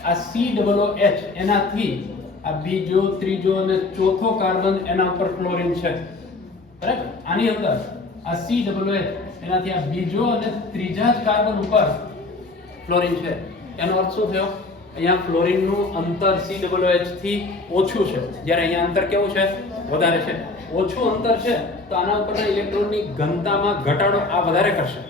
આ COOH એનાથી આ બીજો ત્રીજો અને ચોથો કાર્બન એના ઉપર ક્લોરીન છે, બરાબર. આની અંદર આ COOH એનાથી આ બીજો અને ત્રીજા જ કાર્બન ઉપર ફ્લોરિન છે. એનો અર્થ શું થયો અહીંયા ફ્લોરિનનું અંતર COOH થી ઓછું છે, જ્યારે અહીંયા અંતર કેવું છે? વધારે છે. ઓછું અંતર છે તો આના ઉપરના ઇલેક્ટ્રોનની ઘનતામાં ઘટાડો આ વધારે કરશે,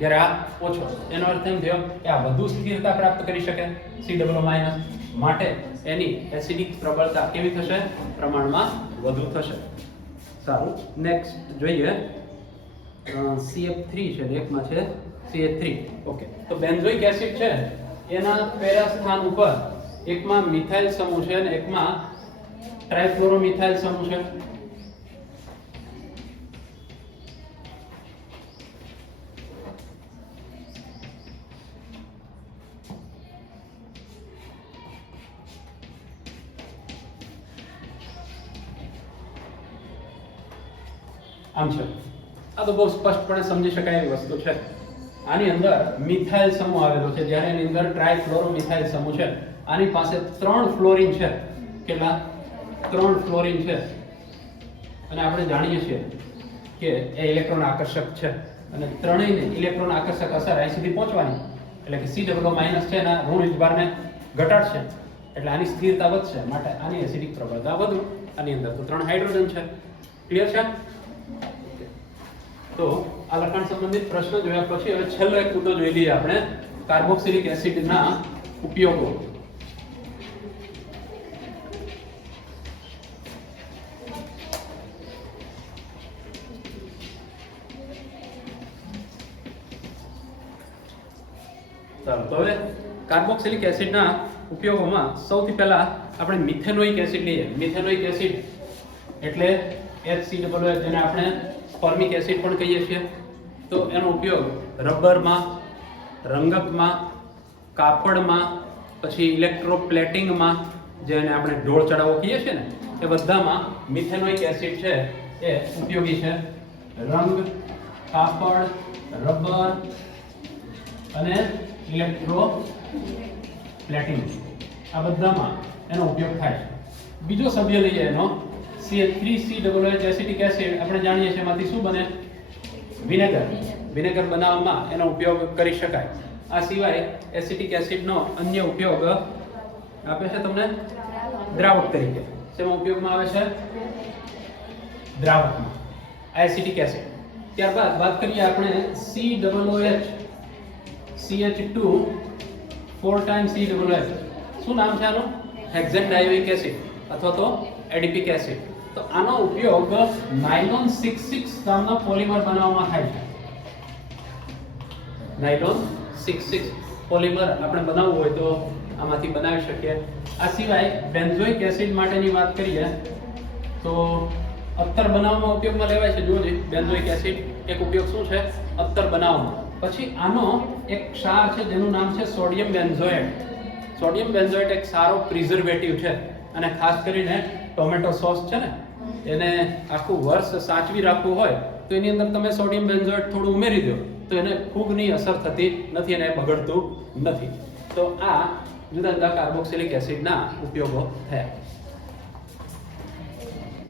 જ્યારે આ ઓછો. એનો અર્થ એમ થયો કે આ વધુ સ્થિરતા પ્રાપ્ત કરી શકે COO-, માટે એની એસિડિક પ્રબળતા કેવી થશે? પ્રમાણમાં વધુ થશે. સારું, નેક્સ્ટ જોઈએ. CF3 છે ને એકમાં છે CH3. ઓકે, તો બેન્ઝોઇક એસિડ છે એના પેરા સ્થાન ઉપર એકમાં મિથાઇલ સમૂહ છે અને એકમાં ટ્રાઇફ્લોરોમિથાઇલ સમૂહ છે. આમ છે. આ તો બહુ સ્પષ્ટપણે સમજી શકાય એવી વસ્તુ છે. આની અંદર મિથાઇલ સમૂહ આવેલો છે, જ્યારે એની અંદર ટ્રાઇફ્લોરોમિથાઇલ સમૂહ છે. આની પાસે 3 ફ્લોરિન છે. કેટલા? 3 ફ્લોરિન છે. અને આપણે જાણીએ છીએ કે એ ઇલેક્ટ્રોન આકર્ષક છે અને ત્રણેયની ઇલેક્ટ્રોન આકર્ષક અસર અહીં સુધી પહોંચવાની, એટલે કે COO- છે એના ઋણ વીજભારને ઘટાડશે, એટલે આની સ્થિરતા વધશે, માટે આની એસિડિક પ્રબળતા વધુ. આની અંદર તો 3 હાઇડ્રોજન છે. ક્લિયર છે? તો આ લખાણ સંબંધિત પ્રશ્ન જોયા પછી હવે છેલ્લો એક મુદ્દો જોઈ લઈએ આપણે, કાર્બોક્સિલિક એસિડના ઉપયોગો. ચાલો, તો હવે કાર્બોક્સિલિક એસિડના ઉપયોગોમાં સૌથી પહેલા આપણે મિથેનોઇક એસિડ લઈએ. મિથેનોઇક એસિડ એટલે HCOOH, જેને આપણે ફોર્મિક એસિડ પણ કહીએ છીએ. તો એનો ઉપયોગ રબરમાં, રંગકમાં, કાપડમાં, પછી ઇલેક્ટ્રોપ્લેટિંગમાં, જેને આપણે ઢોળ ચડાવો કહીએ છીએ ને, એ બધામાં મિથેનોઇક એસિડ છે એ ઉપયોગી છે. રંગ, કાપડ, રબર અને ઇલેક્ટ્રોપ્લેટિંગ, આ બધામાં એનો ઉપયોગ થાય છે. બીજો સભ્ય લઈએ એનો CH3COOH એસિટિક એસિડ. આપણે જાણીએ છીએ એમાંથી શું બને? વિનેગર. વિનેગર બનાવવામાં એનો ઉપયોગ કરી શકાય. આ સિવાય એસિટિક એસિડનો અન્ય ઉપયોગ આપે છે તમને દ્રાવક તરીકે. શેમાં ઉપયોગમાં આવે છે? દ્રાવકમાં. Acetic acid. ત્યારબાદ વાત કરીએ આપણે COOH, CH2 4 times COOH. શું નામ છે આનું? હેક્ઝેન ડાયોઇક એસિડ અથવા તો એડિપિક એસિડ. તો આનો ઉપયોગ નાયલોન 66 નામના પોલિમર બનાવવામાં થાય છે. નાયલોન 66 પોલિમર આપણે બનાવવું હોય તો આમાંથી બનાવી શકીએ. આ સિવાય બેન્ઝોઇક એસિડ માટેની વાત કરીએ તો અત્તર બનાવવામાં ઉપયોગમાં લેવાય છે. જોજે, બેન્ઝોઇક એસિડ એક ઉપયોગ શું છે? અત્તર બનાવવામાં. પછી આનો એક ક્ષાર છે જેનું નામ છે સોડિયમ બેન્ઝોએટ. સોડિયમ બેન્ઝોએટ એક સારો પ્રિઝર્વેટિવ છે અને ખાસ કરીને ટોમેટો સોસ છે ને, એને આખું વર્ષ સાચવી રાખવું હોય તો એની અંદર તમે સોડિયમ બેન્ઝોએટ થોડું ઉમેરી દો તો એને ફૂગની અસર થતી નથી અને બગડતું નથી. તો આ જુદા જુદા કાર્બોક્સિલિક એસિડના ઉપયોગો થયા.